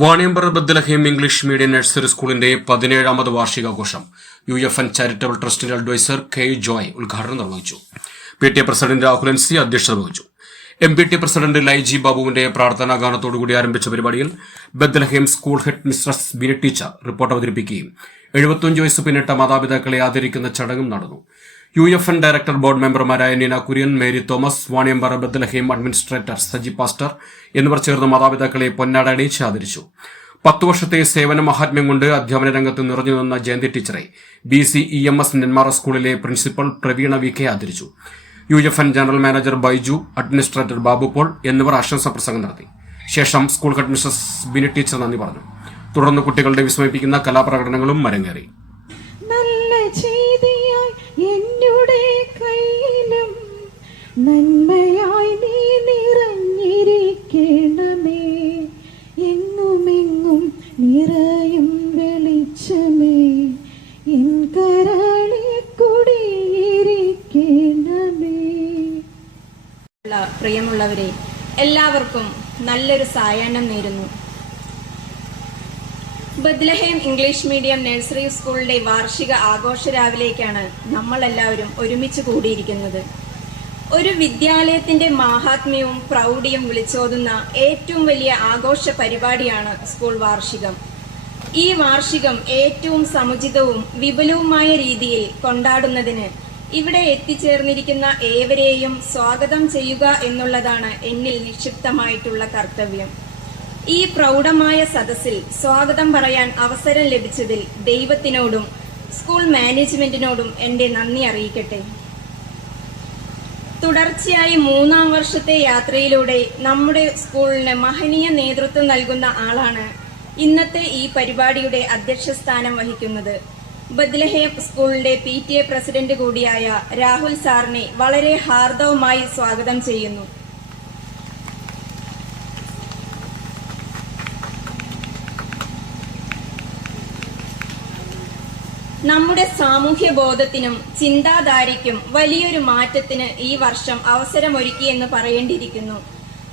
വാണിയമ്പറ Bethlehem English medium nursery സ്കൂളിന്റെ 17ാമത് വാർഷികാഘോഷം UFN charitable ട്രസ്റ്റിന്റെ adviser K. Joy ഉദ്ഘാടനം നിർവഹിച്ചു. PTA പ്രസിഡന്റ് രാഹുൽ NC അധ്യക്ഷത വഹിച്ചു. MPT പ്രസിഡന്റ് ലൈജി ബാബുവിന്റെ പ്രാർത്ഥനാ ഗാനത്തോടുകൂടി ആരംഭിച്ച പരിപാടിയിൽ Bethlehem school head mistress Bini teacher report അവതരിപ്പിക്കുകയും 75 വയസ്സ് പിന്നിട്ട മാതാപിതാക്കളെ ആദരിക്കുന്ന ചടങ്ങും നടന്നു. UFN ഡയറക്ടർ ബോർഡ് മെമ്പർമാരായ Neena Kurian, Mary Thomas, Vaniyampara Bethlehem administrator Saji pastor എന്നിവർ ചേർന്ന് മാതാപിതാക്കളെ പൊന്നാട അണിയിച്ച് ആദരിച്ചു. 10 വർഷത്തെ സേവന മഹാത്മ്യം കൊണ്ട് അധ്യാപന രംഗത്ത് നിറഞ്ഞു നിന്ന ജയന്തി ടീച്ചറെ BCEMS നെന്മാറ സ്കൂളിലെ പ്രിൻസിപ്പൽ പ്രവീണ VK ആദരിച്ചു. UFN general manager Baiju, administrator Babu Paul എന്നിവർ ആശംസാ പ്രസംഗം നടത്തി. ശേഷം school head Mrs Bini teacher നന്ദി പറഞ്ഞു. തുടർന്ന് കുട്ടികളുടെ വിസ്മയിപ്പിക്കുന്ന കലാപ്രകടനങ്ങളും അരങ്ങേറി. നന്മയായി നീ നിറഞ്ഞിരിക്കണമേ, എങ്ങുമെങ്ങും നിറയും വെളിച്ചമേ, എൻ കരളിൽ കുടിയിരിക്കണമേ. പ്രിയമുള്ളവരെ, എല്ലാവർക്കും നല്ലൊരു സായാഹ്നം നേരുന്നു. ബദ്ലഹേം ഇംഗ്ലീഷ് മീഡിയം നഴ്സറി സ്കൂളിന്റെ വാർഷിക ആഘോഷ രാവിലേക്കാണ് നമ്മളെല്ലാവരും ഒരുമിച്ച് കൂടിയിരിക്കുന്നത്. ഒരു വിദ്യാലയത്തിന്റെ മാഹാത്മ്യവും പ്രൗഢിയും വിളിച്ചോതുന്ന ഏറ്റവും വലിയ ആഘോഷ പരിപാടിയാണ് സ്കൂൾ വാർഷികം. ഈ വാർഷികം ഏറ്റവും സമുചിതവും വിപുലവുമായ രീതിയിൽ കൊണ്ടാടുന്നതിന് ഇവിടെ എത്തിച്ചേർന്നിരിക്കുന്ന ഏവരെയും സ്വാഗതം ചെയ്യുക എന്നുള്ളതാണ് എന്നിൽ നിക്ഷിപ്തമായിട്ടുള്ള കർത്തവ്യം. ഈ പ്രൗഢമായ സദസ്സിൽ സ്വാഗതം പറയാൻ അവസരം ലഭിച്ചതിൽ ദൈവത്തിനോടും സ്കൂൾ മാനേജ്മെന്റിനോടും എന്റെ നന്ദി അറിയിക്കട്ടെ. തുടർച്ചയായി 3ാം വർഷത്തെ യാത്രയിലൂടെ നമ്മുടെ സ്കൂളിന് മഹനീയ നേതൃത്വം നൽകുന്ന ആളാണ് ഇന്നത്തെ ഈ പരിപാടിയുടെ അധ്യക്ഷ സ്ഥാനം വഹിക്കുന്നത്. ബദ്ലഹേം സ്കൂളിന്റെ PTA പ്രസിഡന്റ് കൂടിയായ രാഹുൽ സാറിനെ വളരെ ഹാർദവമായി സ്വാഗതം ചെയ്യുന്നു. നമ്മുടെ സാമൂഹ്യ ബോധത്തിനും ചിന്താധാരയ്ക്കും വലിയൊരു മാറ്റത്തിന് ഈ വർഷം അവസരമൊരുക്കിയെന്ന് പറയേണ്ടിയിരിക്കുന്നു.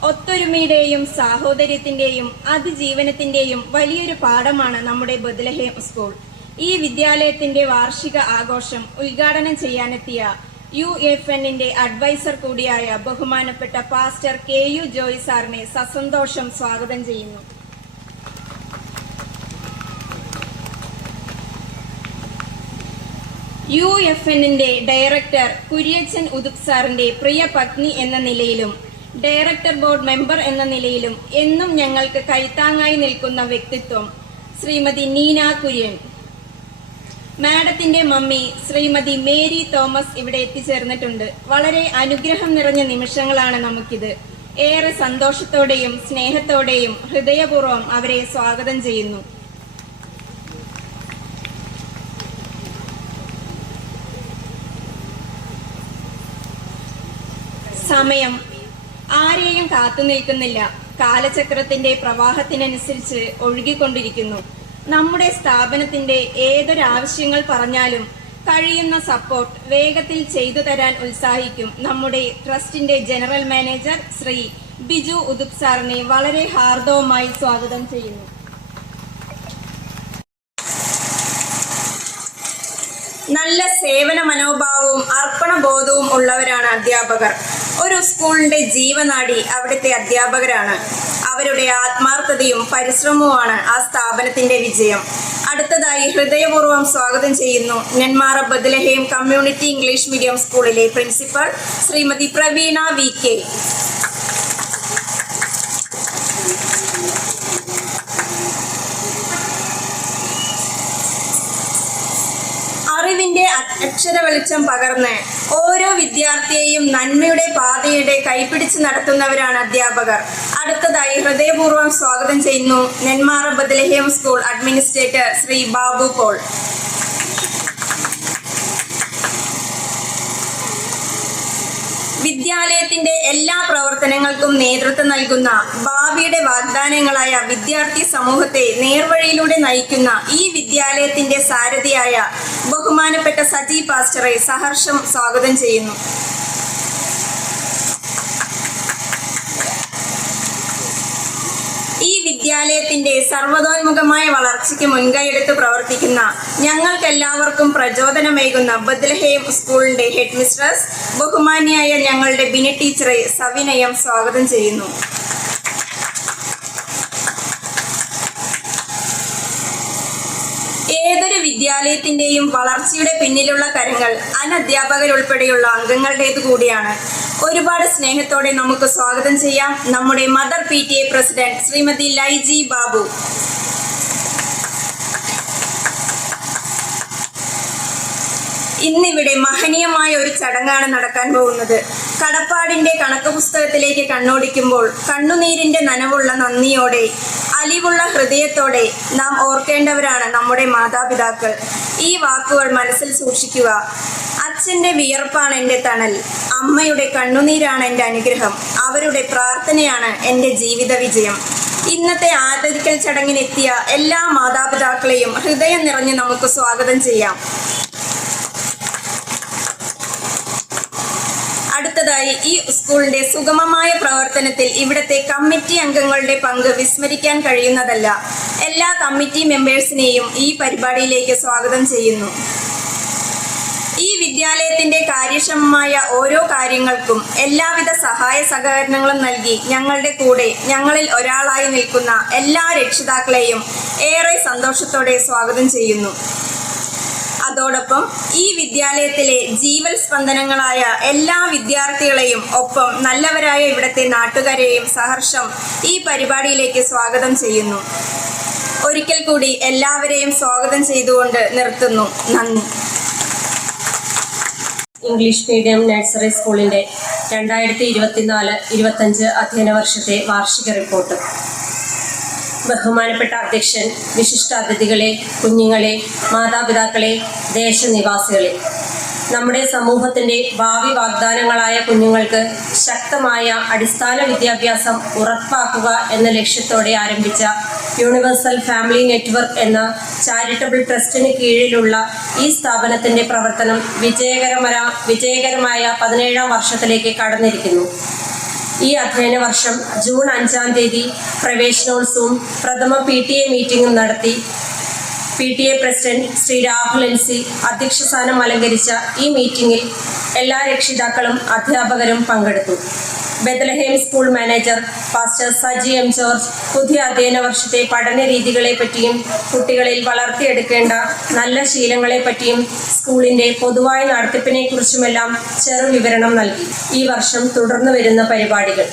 ഒത്തൊരുമയുടെയും സാഹോദര്യത്തിന്റെയും അതിജീവനത്തിന്റെയും വലിയൊരു പാഠമാണ് നമ്മുടെ ബദ്ലഹേം സ്കൂൾ. ഈ വിദ്യാലയത്തിന്റെ വാർഷിക ആഘോഷം ഉദ്ഘാടനം ചെയ്യാനെത്തിയ UFNന്റെ അഡ്വൈസർ കൂടിയായ ബഹുമാനപ്പെട്ട പാസ്റ്റർ KU ജോയ് സാറിനെ സസന്തോഷം സ്വാഗതം ചെയ്യുന്നു. UFNന്റെ ഡയറക്ടർ കുര്യച്ചൻ ഉദുപ് സാറിന്റെ പ്രിയ പത്നി എന്ന നിലയിലും ഡയറക്ടർ ബോർഡ് മെമ്പർ എന്ന നിലയിലും എന്നും ഞങ്ങൾക്ക് കൈത്താങ്ങായി നിൽക്കുന്ന വ്യക്തിത്വം ശ്രീമതി നീന കുര്യൻ. മാഡത്തിന്റെ മമ്മി ശ്രീമതി മേരി തോമസ് ഇവിടെ എത്തിച്ചേർന്നിട്ടുണ്ട്. വളരെ അനുഗ്രഹം നിറഞ്ഞ നിമിഷങ്ങളാണ് നമുക്കിത്. ഏറെ സന്തോഷത്തോടെയും സ്നേഹത്തോടെയും ഹൃദയപൂർവ്വം അവരെ സ്വാഗതം ചെയ്യുന്നു. സമയം ആരെയും കാത്തു നിൽക്കുന്നില്ല. കാലചക്രത്തിന്റെ പ്രവാഹത്തിനനുസരിച്ച് ഒഴുകിക്കൊണ്ടിരിക്കുന്നു. നമ്മുടെ സ്ഥാപനത്തിന്റെ ഏതൊരാവശ്യങ്ങൾ പറഞ്ഞാലും കഴിയുന്ന സപ്പോർട്ട് വേഗത്തിൽ ചെയ്തു തരാൻ ഉത്സാഹിക്കും നമ്മുടെ ട്രസ്റ്റിന്റെ ജനറൽ മാനേജർ ശ്രീ ബിജു ഉദുപ് സാറിനെ വളരെ ഹാർദവമായി സ്വാഗതം ചെയ്യുന്നു. നല്ല സേവന മനോഭാവവും അർപ്പണബോധവും ഉള്ളവരാണ് അധ്യാപകർ. ഒരു സ്കൂളിന്റെ ജീവനാഡി അവിടുത്തെ അധ്യാപകരാണ്. അവരുടെ ആത്മാർത്ഥതയും പരിശ്രമവുമാണ് ആ സ്ഥാപനത്തിന്റെ വിജയം. അടുത്തതായി ഹൃദയപൂർവ്വം സ്വാഗതം ചെയ്യുന്നു Nenmara Bethlehem community English medium സ്കൂളിലെ പ്രിൻസിപ്പൽ ശ്രീമതി പ്രവീണ VK. അറിവിന്റെ അക്ഷര വെളിച്ചം പകർന്ന് ഓരോ വിദ്യാർത്ഥിയെയും നന്മയുടെ പാതയുടെ കൈപിടിച്ച് നടത്തുന്നവരാണ് അധ്യാപകർ. അടുത്തതായി ഹൃദയപൂർവ്വം സ്വാഗതം ചെയ്യുന്നു Nenmara Bethlehem school administrator Shri Babu Paul. വിദ്യാലയത്തിന്റെ എല്ലാ പ്രവർത്തനങ്ങൾക്കും നേതൃത്വം നൽകുന്ന ഭാവിയുടെ വാഗ്ദാനങ്ങളായ വിദ്യാർത്ഥി സമൂഹത്തെ നേർവഴിയിലൂടെ നയിക്കുന്ന ഈ വിദ്യാലയത്തിന്റെ സാരഥിയായ ബഹുമാനപ്പെട്ട സജി പാസ്റ്ററെ സഹർഷം സ്വാഗതം ചെയ്യുന്നു. ഈ വിദ്യാലയത്തിന്റെ സർവ്വതോന്മുഖമായ വളർച്ചയ്ക്ക് മുൻകൈയെടുത്ത് പ്രവർത്തിക്കുന്ന ഞങ്ങൾക്കെല്ലാവർക്കും പ്രചോദനമേകുന്ന ബത്ലഹേം സ്കൂളിന്റെ ഹെഡ് മിസ്ട്രസ് ബഹുമാന്യായ ഞങ്ങളുടെ ബിനി ടീച്ചറെ സവിനയം സ്വാഗതം ചെയ്യുന്നു. ഏതൊരു വിദ്യാലയത്തിന്റെയും വളർച്ചയുടെ പിന്നിലുള്ള കരങ്ങൾ അനധ്യാപകരുൾപ്പെടെയുള്ള അംഗങ്ങളുടേതു കൂടിയാണ്. ഒരുപാട് സ്നേഹത്തോടെ നമുക്ക് സ്വാഗതം ചെയ്യാം നമ്മുടെ mother PTA president Shrimati Laiji Babu. ഇന്നിവിടെ മഹനീയമായ ഒരു ചടങ്ങാണ് നടക്കാൻ പോകുന്നത്. കടപ്പാടിന്റെ കണക്ക് പുസ്തകത്തിലേക്ക് കണ്ണോടിക്കുമ്പോൾ കണ്ണുനീരിന്റെ നനവുള്ള നന്ദിയോടെ അലിവുള്ള ഹൃദയത്തോടെ നാം ഓർക്കേണ്ടവരാണ് നമ്മുടെ മാതാപിതാക്കൾ. ഈ വാക്കുകൾ മനസ്സിൽ സൂക്ഷിക്കുക. അച്ഛൻ്റെ വിയർപ്പാണ് എൻ്റെ തണൽ, അമ്മയുടെ കണ്ണുനീരാണ് എൻ്റെ അനുഗ്രഹം, അവരുടെ പ്രാർത്ഥനയാണ് എൻ്റെ ജീവിത വിജയം. ഇന്നത്തെ ആദരിക്കൽ ചടങ്ങിനെത്തിയ എല്ലാ മാതാപിതാക്കളെയും ഹൃദയം നിറഞ്ഞ് നമുക്ക് സ്വാഗതം ചെയ്യാം. അടുത്തതായി ഈ സ്കൂളിന്റെ സുഗമമായ പ്രവർത്തനത്തിൽ ഇവിടുത്തെ കമ്മിറ്റി അംഗങ്ങളുടെ പങ്ക് വിസ്മരിക്കാൻ കഴിയുന്നതല്ല. എല്ലാ കമ്മിറ്റി മെമ്പേഴ്സിനെയും ഈ പരിപാടിയിലേക്ക് സ്വാഗതം ചെയ്യുന്നു. ഈ വിദ്യാലയത്തിന്റെ കാര്യക്ഷമമായ ഓരോ കാര്യങ്ങൾക്കും എല്ലാവിധ സഹായ സഹകരണങ്ങളും നൽകി ഞങ്ങളുടെ കൂടെ ഞങ്ങളിൽ ഒരാളായി നിൽക്കുന്ന എല്ലാ രക്ഷിതാക്കളെയും ഏറെ സന്തോഷത്തോടെ സ്വാഗതം ചെയ്യുന്നു. അതോടൊപ്പം ഈ വിദ്യാലയത്തിലെ ജീവൽ സ്പന്ദനങ്ങളായ എല്ലാ വിദ്യാർത്ഥികളെയും ഒപ്പം നല്ലവരായ ഇവിടുത്തെ നാട്ടുകാരെയും സഹർഷം ഈ പരിപാടിയിലേക്ക് സ്വാഗതം ചെയ്യുന്നു. ഒരിക്കൽ കൂടി എല്ലാവരെയും സ്വാഗതം ചെയ്തുകൊണ്ട് നിർത്തുന്നു. നന്ദി. ഇംഗ്ലീഷ് മീഡിയം നഴ്സറി സ്കൂളിൻ്റെ 2024-25 അധ്യയന വർഷത്തെ വാർഷിക റിപ്പോർട്ട്. ബഹുമാനപ്പെട്ട അധ്യക്ഷൻ, വിശിഷ്ട അതിഥികളെ, കുഞ്ഞുങ്ങളെ, മാതാപിതാക്കളെ, ദേശനിവാസികളെ, നമ്മുടെ സമൂഹത്തിൻ്റെ ഭാവി വാഗ്ദാനങ്ങളായ കുഞ്ഞുങ്ങൾക്ക് ശക്തമായ അടിസ്ഥാന വിദ്യാഭ്യാസം ഉറപ്പാക്കുക എന്ന ലക്ഷ്യത്തോടെ ആരംഭിച്ച യൂണിവേഴ്സൽ ഫാമിലി നെറ്റ്വർക്ക് എന്ന ചാരിറ്റബിൾ ട്രസ്റ്റിന് കീഴിലുള്ള ഈ സ്ഥാപനത്തിൻ്റെ പ്രവർത്തനം വിജയകരമായ 17ാം വർഷത്തിലേക്ക് കടന്നിരിക്കുന്നു. ഈ അധ്യയന വർഷം ജൂൺ 5-ാം തീയതി പ്രവേശനോത്സവവും പ്രഥമ PTA മീറ്റിംഗും നടത്തി. PTA president Shri Rahul NC അധ്യക്ഷ സ്ഥാനം അലങ്കരിച്ച ഈ മീറ്റിംഗിൽ എല്ലാ രക്ഷിതാക്കളും അധ്യാപകരും പങ്കെടുത്തു. Bethlehem school manager pastor Saji M. George പുതിയ അധ്യയന വർഷത്തെ പഠന രീതികളെ പറ്റിയും കുട്ടികളിൽ വളർത്തിയെടുക്കേണ്ട നല്ല ശീലങ്ങളെ പറ്റിയും സ്കൂളിൻ്റെ പൊതുവായ നടത്തിപ്പിനെ കുറിച്ചുമെല്ലാം ചെറു വിവരണം നൽകി. ഈ വർഷം തുടർന്നു വരുന്ന പരിപാടികൾ: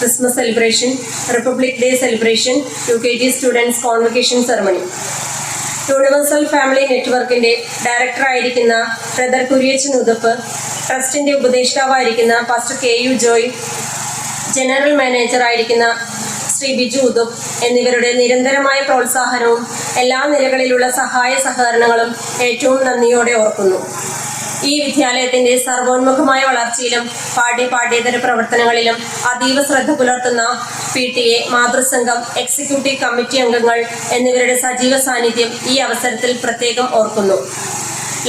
Christmas celebration, republic day celebration, UKG students convocation ceremony. Universal family നെറ്റ്വർക്കിൻ്റെ ഡയറക്ടറായിരിക്കുന്ന ബ്രദർ കുര്യച്ചൻ ഉദപ്പ്, ട്രസ്റ്റിൻ്റെ ഉപദേഷ്ടാവായിരിക്കുന്ന പാസ്റ്റർ KU ജോയ്, ജനറൽ മാനേജറായിരിക്കുന്ന ശ്രീ ബിജു ഉദുപ്പ് എന്നിവരുടെ നിരന്തരമായ പ്രോത്സാഹനവും എല്ലാ നിലകളിലുള്ള സഹായ സഹകരണങ്ങളും ഏറ്റവും നന്ദിയോടെ ഓർക്കുന്നു. ഈ വിദ്യാലയത്തിൻ്റെ സർവോന്മുഖമായ വളർച്ചയിലും പാഠ്യേതര പ്രവർത്തനങ്ങളിലും അതീവ ശ്രദ്ധ പുലർത്തുന്ന PTA, മാതൃസംഘം, എക്സിക്യൂട്ടീവ് കമ്മിറ്റി അംഗങ്ങൾ എന്നിവരുടെ സജീവ സാന്നിധ്യം ഈ അവസരത്തിൽ പ്രത്യേകം ഓർക്കുന്നു.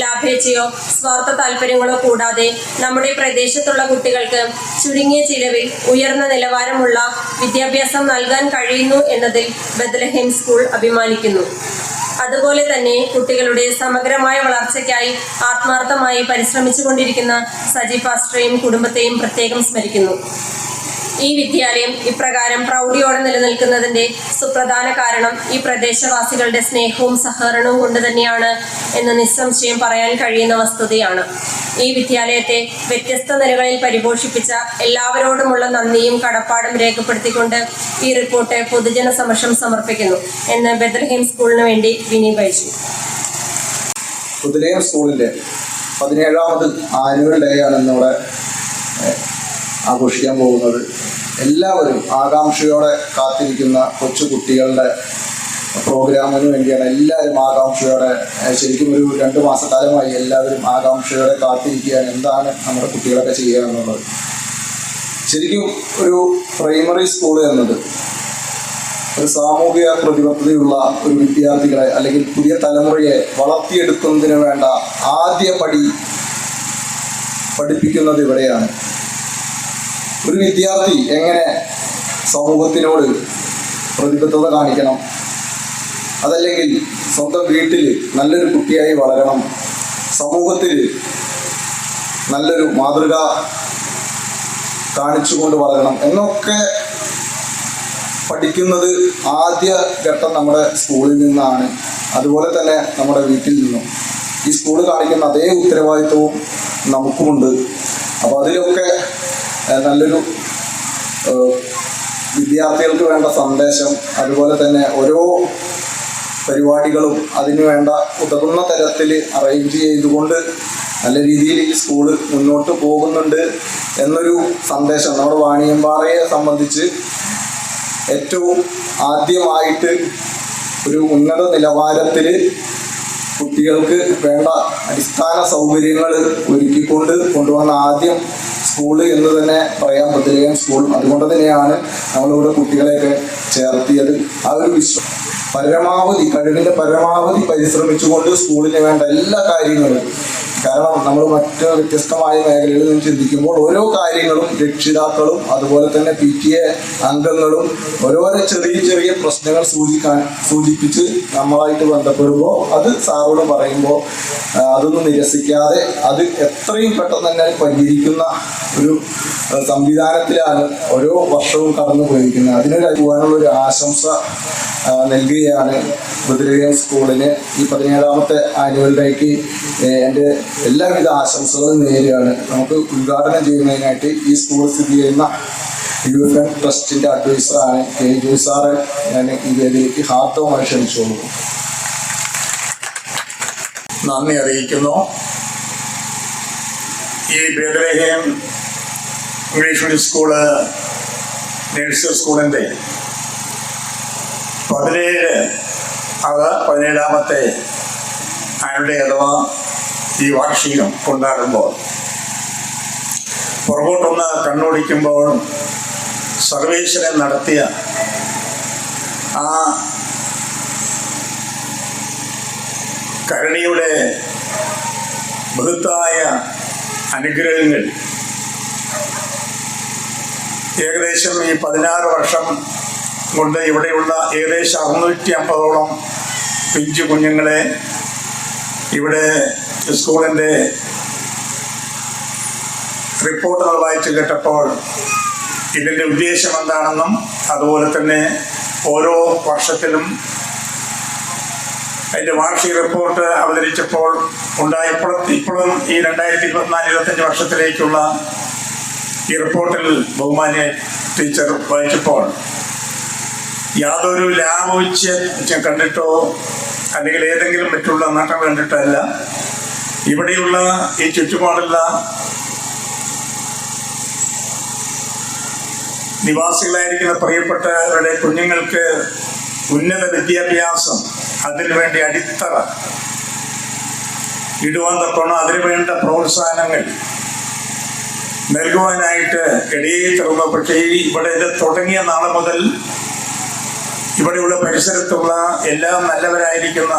ലാഭേച്ഛയോ സ്വാർത്ഥ താല്പര്യങ്ങളോ കൂടാതെ നമ്മുടെ പ്രദേശത്തുള്ള കുട്ടികൾക്ക് ചുരുങ്ങിയ ചിലവിൽ ഉയർന്ന നിലവാരമുള്ള വിദ്യാഭ്യാസം നൽകാൻ കഴിയുന്നു എന്നതിൽ ബത്ലഹേം സ്കൂൾ അഭിമാനിക്കുന്നു. അതുപോലെ തന്നെ കുട്ടികളുടെ സമഗ്രമായ വളർച്ചയ്ക്കായി ആത്മാർത്ഥമായി പരിശ്രമിച്ചുകൊണ്ടിരിക്കുന്ന സജി പാസ്റ്ററെയും കുടുംബത്തെയും പ്രത്യേകം സ്മരിക്കുന്നു. ഈ വിദ്യാലയം ഇപ്രകാരം പ്രൗഢിയോടെ നിലനിൽക്കുന്നതിൻ്റെ സുപ്രധാന കാരണം ഈ പ്രദേശവാസികളുടെ സ്നേഹവും സഹകരണവും കൊണ്ട് തന്നെയാണ് എന്ന് നിസ്സംശയം പറയാൻ കഴിയുന്ന വസ്തുതയാണ്. ഈ വിദ്യാലയത്തെ വ്യത്യസ്ത നിലകളിൽ പരിപോഷിപ്പിച്ച എല്ലാവരോടുമുള്ള നന്ദിയും കടപ്പാടും രേഖപ്പെടുത്തിക്കൊണ്ട് ഈ റിപ്പോർട്ട് പൊതുജന സമക്ഷം സമർപ്പിക്കുന്നു എന്ന് ബത്ലഹേം സ്കൂളിന് വേണ്ടി വിനി ബൈജു. ബത്ലഹേം സ്കൂളിൻ്റെ 17ാമത് ആനുവൽ ഡേ ആണ് ഇന്നിവിടെ ആഘോഷിക്കാൻ പോകുന്നത്. എല്ലാവരും ആകാംക്ഷയോടെ കാത്തിരിക്കുന്ന കൊച്ചു കുട്ടികളുടെ പ്രോഗ്രാമിന് വേണ്ടിയാണ് എല്ലാവരും ആകാംക്ഷയോടെ, ശരിക്കും ഒരു 2 മാസക്കാലമായി എല്ലാവരും ആകാംക്ഷയോടെ കാത്തിരിക്കുകയാണ് എന്താണ് നമ്മുടെ കുട്ടികളൊക്കെ ചെയ്യുക എന്നുള്ളത്. ശരിക്കും ഒരു പ്രൈമറി സ്കൂൾ എന്നത് ഒരു സാമൂഹിക പ്രതിബദ്ധതയുള്ള ഒരു വിദ്യാർത്ഥികളെ അല്ലെങ്കിൽ പുതിയ തലമുറയെ വളർത്തിയെടുക്കുന്നതിന് വേണ്ട ആദ്യ പടി പഠിപ്പിക്കുന്നത് ഇവിടെയാണ്. ഒരു വിദ്യാർത്ഥി എങ്ങനെ സമൂഹത്തിനോട് പ്രതിബദ്ധത കാണിക്കണം. അതല്ലെങ്കിൽ സ്വന്തം വീട്ടിൽ നല്ലൊരു കുട്ടിയായി വളരണം, സമൂഹത്തിൽ നല്ലൊരു മാതൃക കാണിച്ചുകൊണ്ട് വളരണം എന്നൊക്കെ പഠിക്കുന്നത് ആദ്യ ഘട്ടം നമ്മുടെ സ്കൂളിൽ നിന്നാണ്. അതുപോലെ തന്നെ നമ്മുടെ വീട്ടിൽ നിന്നും ഈ സ്കൂൾ കാണിക്കുന്ന അതേ ഉത്തരവാദിത്വവും നമുക്കുമുണ്ട്. അപ്പോൾ അതിലൊക്കെ നല്ലൊരു വിദ്യാർത്ഥികൾക്ക് വേണ്ട സന്ദേശം, അതുപോലെ തന്നെ ഓരോ പരിപാടികളും അതിന് വേണ്ട ഉതകുന്ന തരത്തിൽ അറേഞ്ച് ചെയ്തുകൊണ്ട് നല്ല രീതിയിൽ ഈ സ്കൂള് മുന്നോട്ട് പോകുന്നുണ്ട് എന്നൊരു സന്ദേശം നമ്മുടെ വാണിയമ്പാറയെ സംബന്ധിച്ച് ഏറ്റവും ആദ്യമായിട്ട് ഒരു ഉന്നത നിലവാരത്തിൽ കുട്ടികൾക്ക് വേണ്ട അടിസ്ഥാന സൗകര്യങ്ങൾ ഒരുക്കിക്കൊണ്ട് കൊണ്ടുവന്ന ആദ്യം സ്കൂള് എന്ന് തന്നെ പറയാം, ബദലേഖം സ്കൂൾ. അതുകൊണ്ട് തന്നെയാണ് നമ്മളിവിടെ കുട്ടികളെയൊക്കെ ചേർത്തിയത്. ആ ഒരു കഴിവിൻ്റെ പരമാവധി പരിശ്രമിച്ചുകൊണ്ട് സ്കൂളിന് വേണ്ട എല്ലാ കാര്യങ്ങളും, കാരണം നമ്മൾ മറ്റ് വ്യത്യസ്തമായ മേഖലകളിൽ നിന്ന് ചിന്തിക്കുമ്പോൾ ഓരോ കാര്യങ്ങളും രക്ഷിതാക്കളും അതുപോലെ തന്നെ PTA അംഗങ്ങളും ഓരോരോ ചെറിയ ചെറിയ പ്രശ്നങ്ങൾ സൂചിപ്പിച്ച് നമ്മളായിട്ട് ബന്ധപ്പെടുമ്പോൾ അത് സാറോട് പറയുമ്പോൾ അതൊന്നും നിരസിക്കാതെ അത് എത്രയും പെട്ടെന്ന് തന്നെ പരിഹരിക്കുന്ന ഒരു സംവിധാനത്തിലാണ് ഓരോ വർഷവും കടന്നു പോയിരിക്കുന്നത്. അതിനൊരു പോകാനുള്ള ഒരു ആശംസ നൽകുകയാണ് ബദലേഖം സ്കൂളിന്. ഈ 17ാമത്തെ ആനുവൽ ഡേക്ക് എൻ്റെ എല്ലാവിധ ആശംസകളും നേരുകയാണ്. നമുക്ക് ഉദ്ഘാടനം ചെയ്യുന്നതിനായിട്ട് ഈ സ്കൂൾ സ്ഥിതി ചെയ്യുന്ന UFN ട്രസ്റ്റിൻ്റെ അഡ്വൈസറാണ് കെ ജോയ് സാറ് ഞാൻ ഈ വേദിയിലേക്ക് ഹാർദവമായി ക്ഷണിച്ചോളൂ. നന്ദി അറിയിക്കുന്നു. ഈ ബദലേഖം ഇംഗ്ലീഷ് മീഡിയം സ്കൂള് നഴ്സറി സ്കൂളിൻ്റെ 17ാമത്തെ ആനുവൽ ഡേ അഥവാ ഈ വാർഷികം കൊണ്ടാടുമ്പോൾ പുറകോട്ടൊന്ന് കണ്ണോടിക്കുമ്പോൾ സർവേശ്വരൻ നടത്തിയ ആ കരുണയുടെ ബൃഹത്തായ അനുഗ്രഹങ്ങൾ ഏകദേശം ഈ 16 വർഷം കൊണ്ട് ഇവിടെയുള്ള ഏകദേശം 650ഓളം പിഞ്ചു കുഞ്ഞുങ്ങളെ ഇവിടെ സ്കൂളിൻ്റെ റിപ്പോർട്ടുകൾ വായിച്ചു കേട്ടപ്പോൾ ഇതിൻ്റെ ഉദ്ദേശം എന്താണെന്നും അതുപോലെ തന്നെ ഓരോ വർഷത്തിലും അതിൻ്റെ വാർഷിക റിപ്പോർട്ട് അവതരിച്ചപ്പോൾ ഇപ്പോഴും ഈ 2024-25 വർഷത്തിലേക്കുള്ള ഈ റിപ്പോർട്ടിൽ ബഹുമാന്യ ടീച്ചർ വായിച്ചപ്പോൾ യാതൊരു ലാഭോച്യം കണ്ടിട്ടോ അല്ലെങ്കിൽ ഏതെങ്കിലും മറ്റുള്ള നേട്ടം കണ്ടിട്ടല്ല, ഇവിടെയുള്ള ഈ ചുറ്റുപാടുള്ള നിവാസികളായിരിക്കുന്ന പ്രിയപ്പെട്ടവരുടെ കുഞ്ഞുങ്ങൾക്ക് ഉന്നത വിദ്യാഭ്യാസം, അതിനുവേണ്ടി അടിത്തറ ഇടുവാൻ തക്കണം, അതിനുവേണ്ട പ്രോത്സാഹനങ്ങൾ നൽകുവാനായിട്ട് ഇടയെ തുറന്നു. പക്ഷേ ഇവിടെ ഇത് തുടങ്ങിയ നാളെ മുതൽ ഇവിടെയുള്ള പരിസരത്തുള്ള എല്ലാ നല്ലവരായിരിക്കുന്ന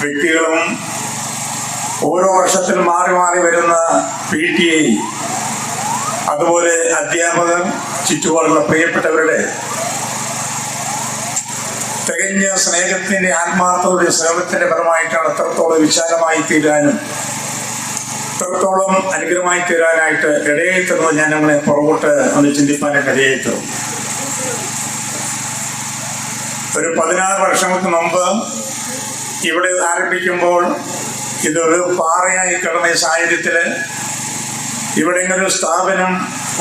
വ്യക്തികളും ഓരോ വർഷത്തിൽ മാറി മാറി വരുന്ന PTA, അതുപോലെ അധ്യാപകർ, ചുറ്റുപാടുള്ള പ്രിയപ്പെട്ടവരുടെ തികഞ്ഞ സ്നേഹത്തിൻ്റെ ആത്മാർത്ഥതയുടെ ശ്രമത്തിൻ്റെ ഫലമായിട്ടാണ് എത്രത്തോളം വിശാലമായി തീരാനും എത്രത്തോളം അനുഗ്രഹമായി തീരാനായിട്ട് ഇടയായി തരുന്നത്. ഞാൻ നമ്മളെ പുറകോട്ട് ഒന്ന് ചിന്തിപ്പാനായിട്ട് ഇടയായി തരും. ഒരു 16 വർഷങ്ങൾക്ക് മുമ്പ് ഇവിടെ ആരംഭിക്കുമ്പോൾ ഇതൊരു പാറയായി കിടന്ന സാഹചര്യത്തിൽ ഇവിടെ ഇങ്ങനൊരു സ്ഥാപനം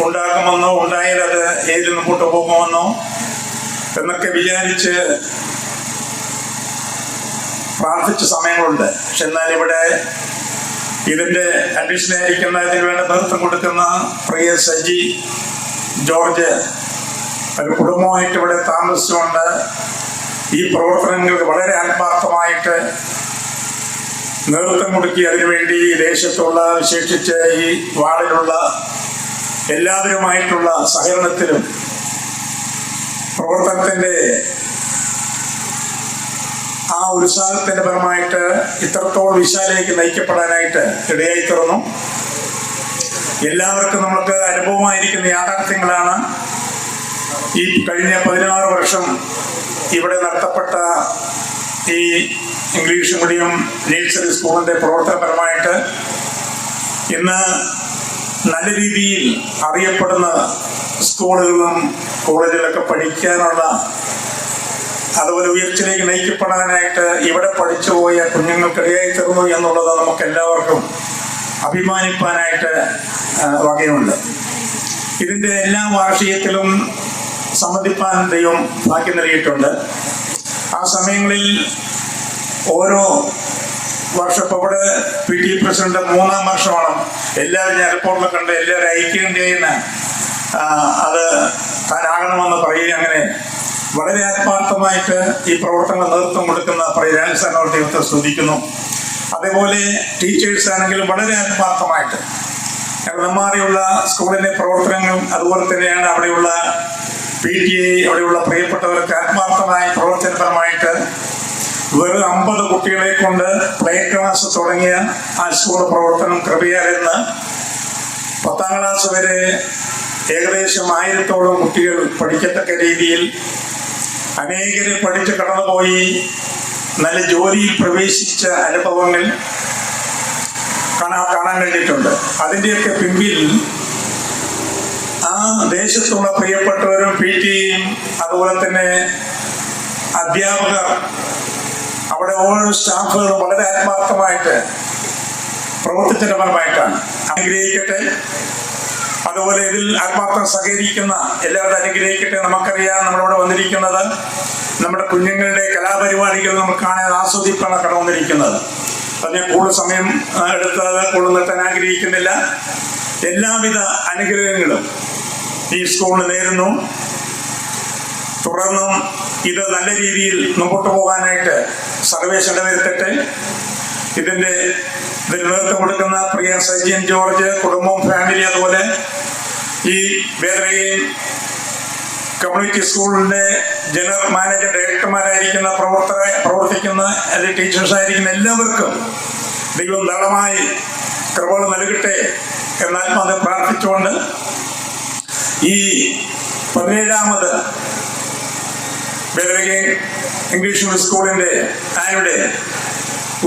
ഉണ്ടാകുമെന്നോ ഉണ്ടായാൽ അത് ഏതിൽ മുമ്പോട്ട് പോകുമെന്നോ എന്നൊക്കെ വിചാരിച്ച് പ്രാർത്ഥിച്ച സമയങ്ങളുണ്ട്. പക്ഷെ എന്നാൽ ഇവിടെ ഇതിൻ്റെ അഡ്മിഷനായിരിക്കുന്ന ഇതിന് വേണ്ട നേതൃത്വം കൊടുക്കുന്ന പ്രിയ സജി ജോർജ് ഒരു കുടുംബമായിട്ട് ഇവിടെ താമസിച്ചുകൊണ്ട് ഈ പ്രവർത്തനങ്ങൾക്ക് വളരെ ആത്മാർത്ഥമായിട്ട് നേതൃത്വം കൊടുക്കി. അതിനുവേണ്ടി ദേശത്തുള്ള, വിശേഷിച്ച് ഈ വാർഡിലുള്ള എല്ലാവരുമായിട്ടുള്ള സഹകരണത്തിലും പ്രവർത്തനത്തിൻ്റെ ആ ഉത്സാഹത്തിൻ്റെ പരമായിട്ട് ഇത്രത്തോളം വിശാലേക്ക് നയിക്കപ്പെടാനായിട്ട് ഇടയായി തീർന്നു. എല്ലാവർക്കും നമുക്ക് അനുഭവമായിരിക്കുന്ന യാഥാർത്ഥ്യങ്ങളാണ്. ഈ കഴിഞ്ഞ 16 വർഷം ഇവിടെ നടത്തപ്പെട്ട ഈ ഇംഗ്ലീഷ് മീഡിയം നേഴ്സറി സ്കൂളിൻ്റെ പ്രവർത്തനപരമായിട്ട് ഇന്ന് നല്ല രീതിയിൽ അറിയപ്പെടുന്ന സ്കൂളുകളിലും കോളേജിലൊക്കെ പഠിക്കാനുള്ള, അതുപോലെ ഉയർച്ചയിലേക്ക് നയിക്കപ്പെടാനായിട്ട് ഇവിടെ പഠിച്ചു പോയ കുഞ്ഞുങ്ങൾക്കിടയായി തീർന്നു എന്നുള്ളത് നമുക്ക് എല്ലാവർക്കും അഭിമാനിപ്പാനായിട്ട് വകയുണ്ട്. ഇതിൻ്റെ എല്ലാ വാർഷികത്തിലും സംബന്ധിപ്പാൻ ദൈവം ഭാഗ്യം നൽകിയിട്ടുണ്ട്. ആ സമയങ്ങളിൽ ഓരോ വർഷം ഇപ്പോൾ ഇവിടെ PTA പ്രസിഡന്റ് 3-ാം വർഷമാണ്. എല്ലാവരും ഞാൻ റിപ്പോർട്ടിൽ കണ്ട് എല്ലാവരും ഐക്യകണ്ഠേന അത് താനാകണമെന്ന് പറയുക. അങ്ങനെ വളരെ ആത്മാർത്ഥമായിട്ട് ഈ പ്രവർത്തനങ്ങൾ നേതൃത്വം കൊടുക്കുന്ന പ്രയാസാനോട് ദൈവത്തെ സ്തുതിക്കുന്നു. അതേപോലെ ടീച്ചേഴ്സ് ആണെങ്കിലും വളരെ ആത്മാർത്ഥമായിട്ട് നമ്മാറിയുള്ള സ്കൂളിലെ പ്രവർത്തനങ്ങളും അതുപോലെ തന്നെയാണ് അവിടെയുള്ള PTA, അവിടെയുള്ള പ്രിയപ്പെട്ടവർക്ക് ആത്മാർത്ഥമായ പ്രവർത്തനപരമായിട്ട് വെറും 50 കുട്ടികളെ കൊണ്ട് പ്ലേ ക്ലാസ് തുടങ്ങിയ ആ സ്കൂൾ പ്രവർത്തനം കൃപയാൽ ഇന്ന് 10ാം ക്ലാസ് വരെ ഏകദേശം 1000-ഓളം കുട്ടികൾ പഠിക്കത്തക്ക രീതിയിൽ അനേകരെ പഠിച്ച് കടന്നുപോയി നല്ല ജോലിയിൽ പ്രവേശിച്ച അനുഭവങ്ങൾ കാണാൻ കഴിഞ്ഞിട്ടുണ്ട്. അതിൻ്റെയൊക്കെ പിമ്പിൽ ആ ദേശത്തുള്ള പ്രിയപ്പെട്ടവരും PTAയും അതുപോലെ തന്നെ അധ്യാപകർ, അവിടെ ഓരോ സ്റ്റാഫുകളും വളരെ ആത്മാർത്ഥമായിട്ട് പ്രവർത്തിച്ചതിന്റെ ഫലമായിട്ടാണ്. അനുഗ്രഹിക്കട്ടെ. അതുപോലെ ഇതിൽ ആത്മാർത്ഥം സഹകരിക്കുന്ന എല്ലാവരും അനുഗ്രഹിക്കട്ടെ. നമുക്കറിയാം നമ്മളിവിടെ വന്നിരിക്കുന്നത് നമ്മുടെ കുഞ്ഞുങ്ങളുടെ കലാപരിപാടികൾ നമ്മൾ കാണാൻ ആസ്വദിക്കാണ് കടന്നിരിക്കുന്നത്. അതിന് കൂടുതൽ സമയം എടുത്തത് കൂടുതൽ നിർത്താൻ ആഗ്രഹിക്കുന്നില്ല. എല്ലാവിധ അനുഗ്രഹങ്ങളും ഈ സ്കൂളിന് നേരുന്നു. തുടർന്നും ഇത് നല്ല രീതിയിൽ മുമ്പോട്ട് പോകാനായിട്ട് സർവേശ്വര വരുത്തട്ടെ. ഇതിന് നേതൃത്വം കൊടുക്കുന്ന പ്രിയ സജിൻ ജോർജ്, കുടുംബം, ഫാമിലി, അതുപോലെ ഈ വേദനയും കമ്മ്യൂണിറ്റി സ്കൂളിൻ്റെ ജനറൽ മാനേജർ, ഡയറക്ടർമാരായിരിക്കുന്ന പ്രവർത്തിക്കുന്ന അല്ലെങ്കിൽ ടീച്ചേഴ്സായിരിക്കുന്ന എല്ലാവർക്കും ദൈവം ധാരാളമായി കൃപകൾ നൽകട്ടെ എന്നാത്മാതെ പ്രാർത്ഥിച്ചുകൊണ്ട് ഈ 17ാമത് ബേദലഗേം ഇംഗ്ലീഷ് മീഡിയം സ്കൂളിൻ്റെ ആനുവൽ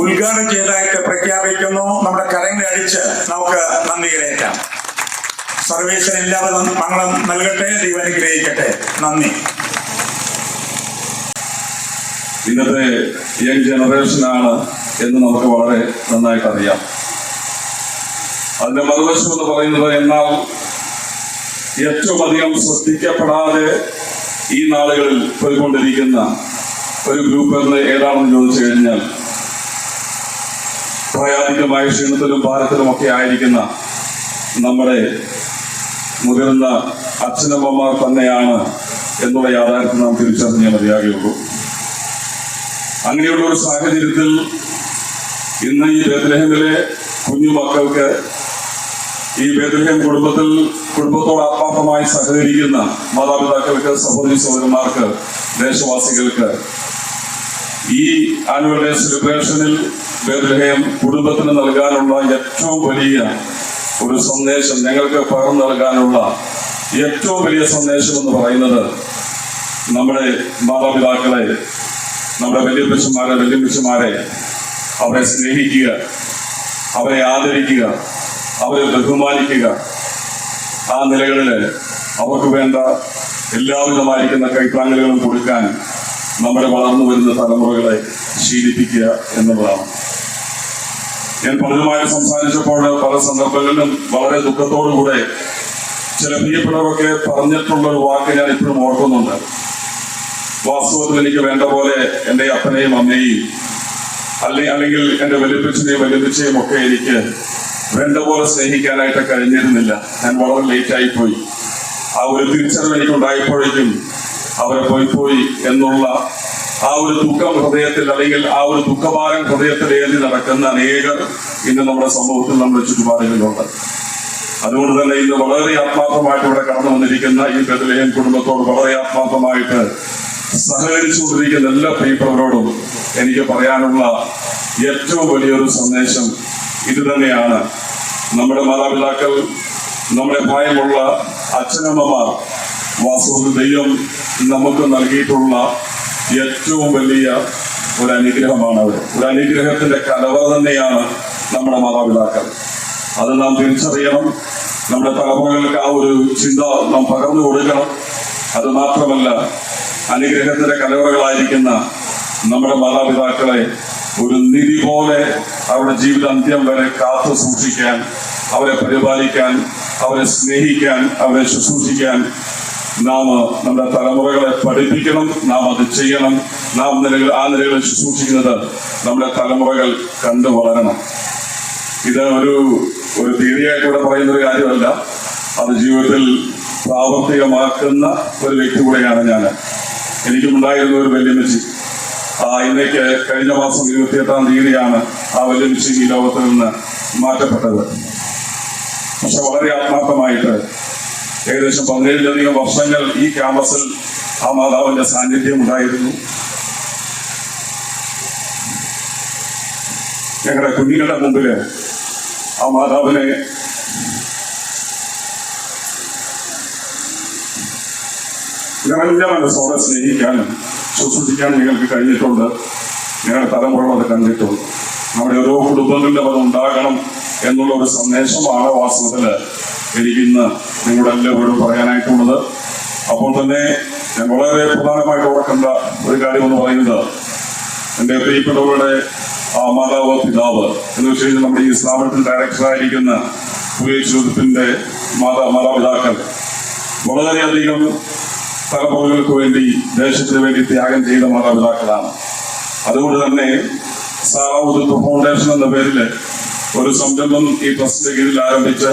ഉദ്ഘാടനം ചെയ്തതായിട്ട് പ്രഖ്യാപിക്കുന്നു. നമ്മുടെ കരങ്ങളെ അടിച്ച് നമുക്ക് നന്ദി കരയറ്റാം. സർവീസിന് എല്ലാവരും മംഗളം നൽകട്ടെ. ദൈവം അനുഗ്രഹിക്കട്ടെ. നന്ദി. ഇന്നത്തെ യങ് ജനറേഷനാണ് എന്ന് നമുക്ക് വളരെ നന്നായിട്ട് അറിയാം. അതിന്റെ മറുവശം എന്ന് പറയുന്നത്, എന്നാൽ ഏറ്റവും അധികം ശ്രദ്ധിക്കപ്പെടാതെ ഈ നാളുകളിൽ പോയിക്കൊണ്ടിരിക്കുന്ന ഒരു ഗ്രൂപ്പ് എന്ന് ഏതാണെന്ന് ചോദിച്ചു കഴിഞ്ഞാൽ, പ്രായാധികമായ ക്ഷീണത്തിലും ഭാരത്തിലുമൊക്കെ ആയിരിക്കുന്ന നമ്മുടെ മുതിർന്ന അച്ഛനമ്മമാർ തന്നെയാണ് എന്നുള്ള യാഥാർത്ഥ്യം നാം തിരിച്ചറിഞ്ഞേ മതിയാകുള്ളൂ. അങ്ങനെയുള്ള ഒരു സാഹചര്യത്തിൽ ഇന്ന് ഈ ബേത്ലഹേമിലെ കുഞ്ഞുമക്കൾക്ക്, ഈ ബേത്ലഹേം കുടുംബത്തോട് ആത്മാർത്ഥമായി സഹകരിക്കുന്ന മാതാപിതാക്കൾക്ക്, സഹോദരി സഹോദരന്മാർക്ക്, ദേശവാസികൾക്ക് ഈ ആനുവൽ ഡേ സെലിബ്രേഷനിൽ ബേത്ലഹേം കുടുംബത്തിന് നൽകാനുള്ള ഏറ്റവും വലിയ ഒരു സന്ദേശം, ഞങ്ങൾക്ക് പകർന്നു നൽകാനുള്ള ഏറ്റവും വലിയ സന്ദേശം എന്ന് പറയുന്നത്, നമ്മുടെ മാതാപിതാക്കളെ, നമ്മുടെ വല്യപ്പച്ചമാരെ അവരെ സ്നേഹിക്കുക, അവരെ ആദരിക്കുക, അവരെ ബഹുമാനിക്കുക. ആ നിലകളിൽ അവർക്ക് വേണ്ട എല്ലാവിധമായിരിക്കുന്ന കൈത്താങ്ങലുകളും കൊടുക്കാൻ നമ്മുടെ വളർന്നു വരുന്ന തലമുറകളെ ശീലിപ്പിക്കുക എന്നുള്ളതാണ്. ഞാൻ പലരുമായി സംസാരിച്ചപ്പോൾ പല സന്ദർഭങ്ങളിലും വളരെ ദുഃഖത്തോടുകൂടെ ചില പ്രിയപ്പെട്ടവരൊക്കെ പറഞ്ഞിട്ടുള്ള ഒരു വാക്ക് ഞാൻ ഇപ്പോഴും ഓർക്കുന്നുണ്ട്. വാസ്തവത്തിൽ എനിക്ക് വേണ്ട പോലെ എൻ്റെ അപ്പനെയും അമ്മയെയും അല്ലെങ്കിൽ എൻ്റെ വല്യപ്പച്ചനെയും വല്യപ്പച്ചയും ഒക്കെ എനിക്ക് വേണ്ട പോലെ സ്നേഹിക്കാനായിട്ട് കഴിഞ്ഞിരുന്നില്ല. ഞാൻ വളരെ ലേറ്റായിപ്പോയി. ആ ഒരു തിരിച്ചറിവ് എനിക്കുണ്ടായപ്പോഴേക്കും അവരെ പോയി എന്നുള്ള ആ ഒരു ദുഃഖം ഹൃദയത്തിൽ, അല്ലെങ്കിൽ ആ ഒരു ദുഃഖഭാരം ഹൃദയത്തിൽ ഏന്തി നടക്കുന്ന അനേകർ ഇന്ന് നമ്മുടെ സമൂഹത്തിൽ, നമ്മുടെ ചുറ്റുപാടുകളിലുണ്ട്. അതുകൊണ്ട് തന്നെ ഇന്ന് വളരെ ആത്മാർത്ഥമായിട്ട് ഇവിടെ കടന്നു വന്നിരിക്കുന്ന ഈ ബേത്ലഹേം കുടുംബത്തോട് വളരെ ആത്മാർത്ഥമായിട്ട് സഹകരിച്ചുകൊണ്ടിരിക്കുന്ന എല്ലാ പ്രിയപ്പെട്ടവരോടും എനിക്ക് പറയാനുള്ള ഏറ്റവും വലിയൊരു സന്ദേശം ഇത് തന്നെയാണ്. നമ്മുടെ മാതാപിതാക്കൾ, നമ്മുടെ പ്രായമുള്ള അച്ഛനമ്മമാർ വാസ്തവത്തിൽ ദൈവം നമുക്ക് നൽകിയിട്ടുള്ള ഏറ്റവും വലിയ ഒരു അനുഗ്രഹമാണ് അവർ. ഒരു അനുഗ്രഹത്തിന്റെ കലവറ തന്നെയാണ് നമ്മുടെ മാതാപിതാക്കൾ. അത് നാം തിരിച്ചറിയണം. നമ്മുടെ തലമുറകൾക്ക് ആ ഒരു ചിന്ത നാം പകർന്നു കൊടുക്കണം. അത് മാത്രമല്ല, അനുഗ്രഹത്തിന്റെ കലവറകളായിരിക്കുന്ന നമ്മുടെ മാതാപിതാക്കളെ ഒരു നിധി പോലെ അവരുടെ ജീവിതാന്ത്യം വരെ കാത്തു സൂക്ഷിക്കാൻ, അവരെ പരിപാലിക്കാൻ, അവരെ സ്നേഹിക്കാൻ, അവരെ ശുശ്രൂഷിക്കാൻ നാം നമ്മുടെ തലമുറകളെ പഠിപ്പിക്കണം. നാം അത് ചെയ്യണം. നാം ആ നിലകളിൽ ശുശ്രൂഷിക്കുന്നത് നമ്മുടെ തലമുറകൾ കണ്ടു വളരണം. ഇത് ഒരു തിയറിയായിട്ടൂടെ പറയുന്ന ഒരു കാര്യമല്ല, അത് ജീവിതത്തിൽ പ്രാവർത്തികമാക്കുന്ന ഒരു വ്യക്തി കൂടെയാണ് ഞാൻ. എനിക്കുണ്ടായിരുന്ന ഒരു വല്യമ്മച്ചി, ഇന്നേക്ക് കഴിഞ്ഞ മാസം 28-ാം തീയതിയാണ് ആ വല്യമ്മച്ചി ഈ ലോകത്തിൽ നിന്ന് മാറ്റപ്പെട്ടത്. പക്ഷെ വളരെ ആത്മാർത്ഥമായിട്ട് ഏകദേശം 17-ലധികം വർഷങ്ങൾ ഈ ക്യാമ്പസിൽ ആ മാതാവിന്റെ സാന്നിധ്യം ഉണ്ടായിരുന്നു. ഞങ്ങളുടെ കുഞ്ഞുങ്ങളുടെ മുമ്പില് ആ മാതാവിനെ നിറഞ്ഞ മനസ്സോടെ സ്നേഹിക്കാനും ശുശ്രൂഷിക്കാനും നിങ്ങൾക്ക് കഴിഞ്ഞിട്ടുണ്ട്. ഞങ്ങളുടെ തലമുറകൾ അത് കണ്ടിട്ടുണ്ട്. നമ്മുടെ ഓരോ കുടുംബങ്ങളിലും അത് ഉണ്ടാകണം എന്നുള്ള ഒരു സന്ദേശമാണ് വാസ്തവത്തില് എനിക്കിന്ന് നിങ്ങളുടെ എല്ലാവരോടും പറയാനായിട്ടുള്ളത്. അപ്പോൾ തന്നെ ഞാൻ വളരെ പ്രധാനമായിട്ട് ഓർക്കേണ്ട ഒരു കാര്യമെന്ന് പറയുന്നത്, എൻ്റെ പ്രിയപ്പെട്ടവരുടെ മാതാവ്, പിതാവ് എന്ന് വെച്ച് കഴിഞ്ഞാൽ നമ്മുടെ ഈ സ്ഥാപനത്തിൽ ഡയറക്ടറായിരിക്കുന്ന കുരിയച്ചൻ മാതാപിതാക്കൾ വളരെയധികം തലമുറകൾക്ക് വേണ്ടി, ദേശത്തിന് വേണ്ടി ത്യാഗം ചെയ്ത മാതാപിതാക്കളാണ്. അതുകൊണ്ട് തന്നെ സാറാ ഉദുപ്പ് ഫൗണ്ടേഷൻ എന്ന പേരിൽ ഒരു സംരംഭം ഈ ട്രസ്റ്റിന്റെ കീഴിൽ ആരംഭിച്ച്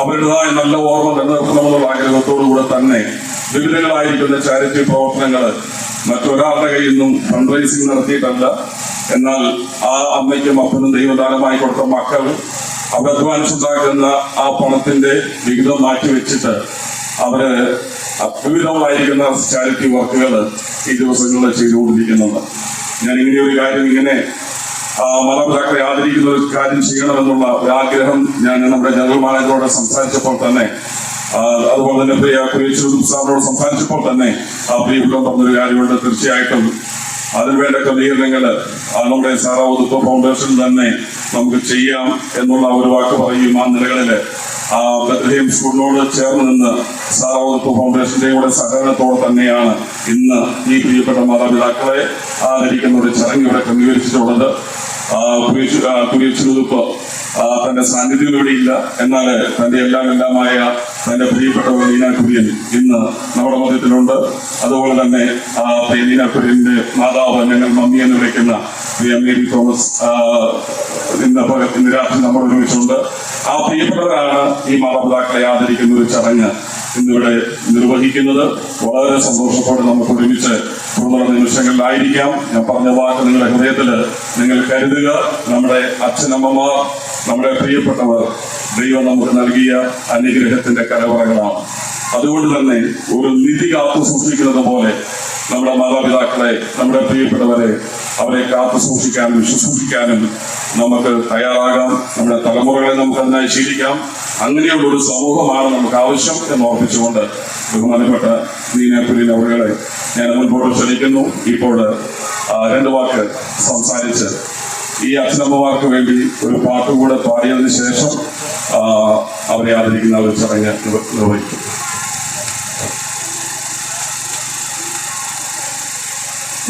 അവരുടേതായ നല്ല ഓർമ്മ നിലനിർത്തണമെന്നുള്ള ആഗ്രഹത്തോടുകൂടെ തന്നെ വിവിധങ്ങളായിരിക്കുന്ന ചാരിറ്റി പ്രവർത്തനങ്ങൾ മറ്റൊരാളുടെ കയ്യിൽ നിന്നും ഫണ്ട് റൈസിംഗ് നടത്തിയിട്ടല്ല, എന്നാൽ ആ അമ്മയ്ക്കും അപ്പനും ദൈവദാനമായി കൊടുത്ത മക്കൾ അവരധ്വാനിച്ചുണ്ടാക്കുന്ന ആ പണത്തിന്റെ വിഹിതം മാറ്റിവെച്ചിട്ട് അവര് വിവിധങ്ങളായിരിക്കുന്ന ചാരിറ്റി വർക്കുകൾ ഈ ദിവസങ്ങളിൽ ചെയ്തുകൊണ്ടിരിക്കുന്നുണ്ട്. ഞാൻ ഇങ്ങനെയൊരു കാര്യം, ഇങ്ങനെ മാതാപിതാക്കളെ ആദരിക്കുന്ന ഒരു കാര്യം ചെയ്യണമെന്നുള്ള ഒരു ആഗ്രഹം ഞാൻ നമ്മുടെ ജനറൽ മാനേജറോട് സംസാരിച്ചപ്പോൾ തന്നെ, അതുപോലെ തന്നെ പ്രിയ കുരിയച്ചൻ സാറിനോട് സംസാരിച്ചപ്പോൾ തന്നെ ആ പ്രിയപ്പെട്ട പറഞ്ഞൊരു കാര്യമുണ്ട്. തീർച്ചയായിട്ടും അതിനുവേണ്ട ക്രമീകരണങ്ങൾ നമ്മുടെ സാറാ ഉദുപ്പ് ഫൗണ്ടേഷൻ തന്നെ നമുക്ക് ചെയ്യാം എന്നുള്ള ഒരു വാക്ക് പറയും. ആ നിലകളിൽ ബത്ലഹേം സ്കൂളിനോട് ചേർന്ന് നിന്ന് സാറാ ഉദുപ്പ് ഫൗണ്ടേഷന്റെ കൂടെ സഹകരണത്തോടെ തന്നെയാണ് ഇന്ന് ഈ പ്രിയപ്പെട്ട മാതാപിതാക്കളെ ആദരിക്കുന്ന ഒരു ചടങ്ങ് ഇവിടെ ക്രമീകരിച്ചിട്ടുള്ളത്. കുരിയച്ചൻ ഉദുപ്പ് തന്റെ സാന്നിധ്യം ഇവിടെ ഇല്ല, എന്നാൽ തന്റെ എല്ലാമായ തന്റെ പ്രിയപ്പെട്ട ലീന കുര്യൻ ഇന്ന് നമ്മുടെ മധ്യത്തിലുണ്ട്. അതുപോലെ തന്നെ ലീന കുര്യന്റെ മാതാവ്, ഞങ്ങൾ മമ്മി എന്ന് വിളിക്കുന്ന പ്രിയ മേരി തോമസ് ഇന്ന് രാത്രി നമ്മൾ ഒരുമിച്ചുണ്ട്. ആ പ്രിയപ്പെട്ടവരാണ് ഈ മാതാപിതാക്കളെ ആദരിക്കുന്ന ഒരു ചടങ്ങ് ഇന്നിവിടെ നിർവഹിക്കുന്നത്. വളരെ സന്തോഷത്തോടെ നമുക്ക് ഒരുമിച്ച് തുടർന്നുള്ള നിമിഷങ്ങളിലായിരിക്കാം. ഞാൻ പറഞ്ഞ വാക്ക് നിങ്ങളുടെ ഹൃദയത്തിൽ നിങ്ങൾ കരുതുക. നമ്മുടെ അച്ഛനമ്മമാർ, നമ്മുടെ പ്രിയപ്പെട്ടവർ ദൈവം നമുക്ക് നൽകിയ അനുഗ്രഹത്തിന്റെ കലവറകളാണ്. അതുകൊണ്ട് തന്നെ ഒരു നിധി കാത്തു സൂക്ഷിക്കുന്നത് പോലെ നമ്മുടെ മാതാപിതാക്കളെ, നമ്മുടെ പ്രിയപ്പെട്ടവരെ, അവരെ കാത്തു സൂക്ഷിക്കാനും ശുശ്രൂഷിക്കാനും നമുക്ക് തയ്യാറാകാം. നമ്മുടെ തലമുറകളെ നമുക്ക് അതിനായി ശീലിക്കാം. അങ്ങനെയുള്ള ഒരു സമൂഹമാണ് നമുക്ക് ആവശ്യം എന്ന് ഓർപ്പിച്ചുകൊണ്ട് ബഹുമാനപ്പെട്ട ലീന കുര്യൻ അവരെ ഞാൻ മുൻപോട്ട് ക്ഷണിക്കുന്നു. ഇപ്പോൾ 2 വാക്ക് സംസാരിച്ച് ഈ അച്ഛനമ്മമാർക്ക് വേണ്ടി ഒരു പാട്ട് കൂടെ പാടിയതിനു ശേഷം അവരെ ആദരിക്കുന്ന ഒരു ചടങ്ങ് നിർവഹിക്കും.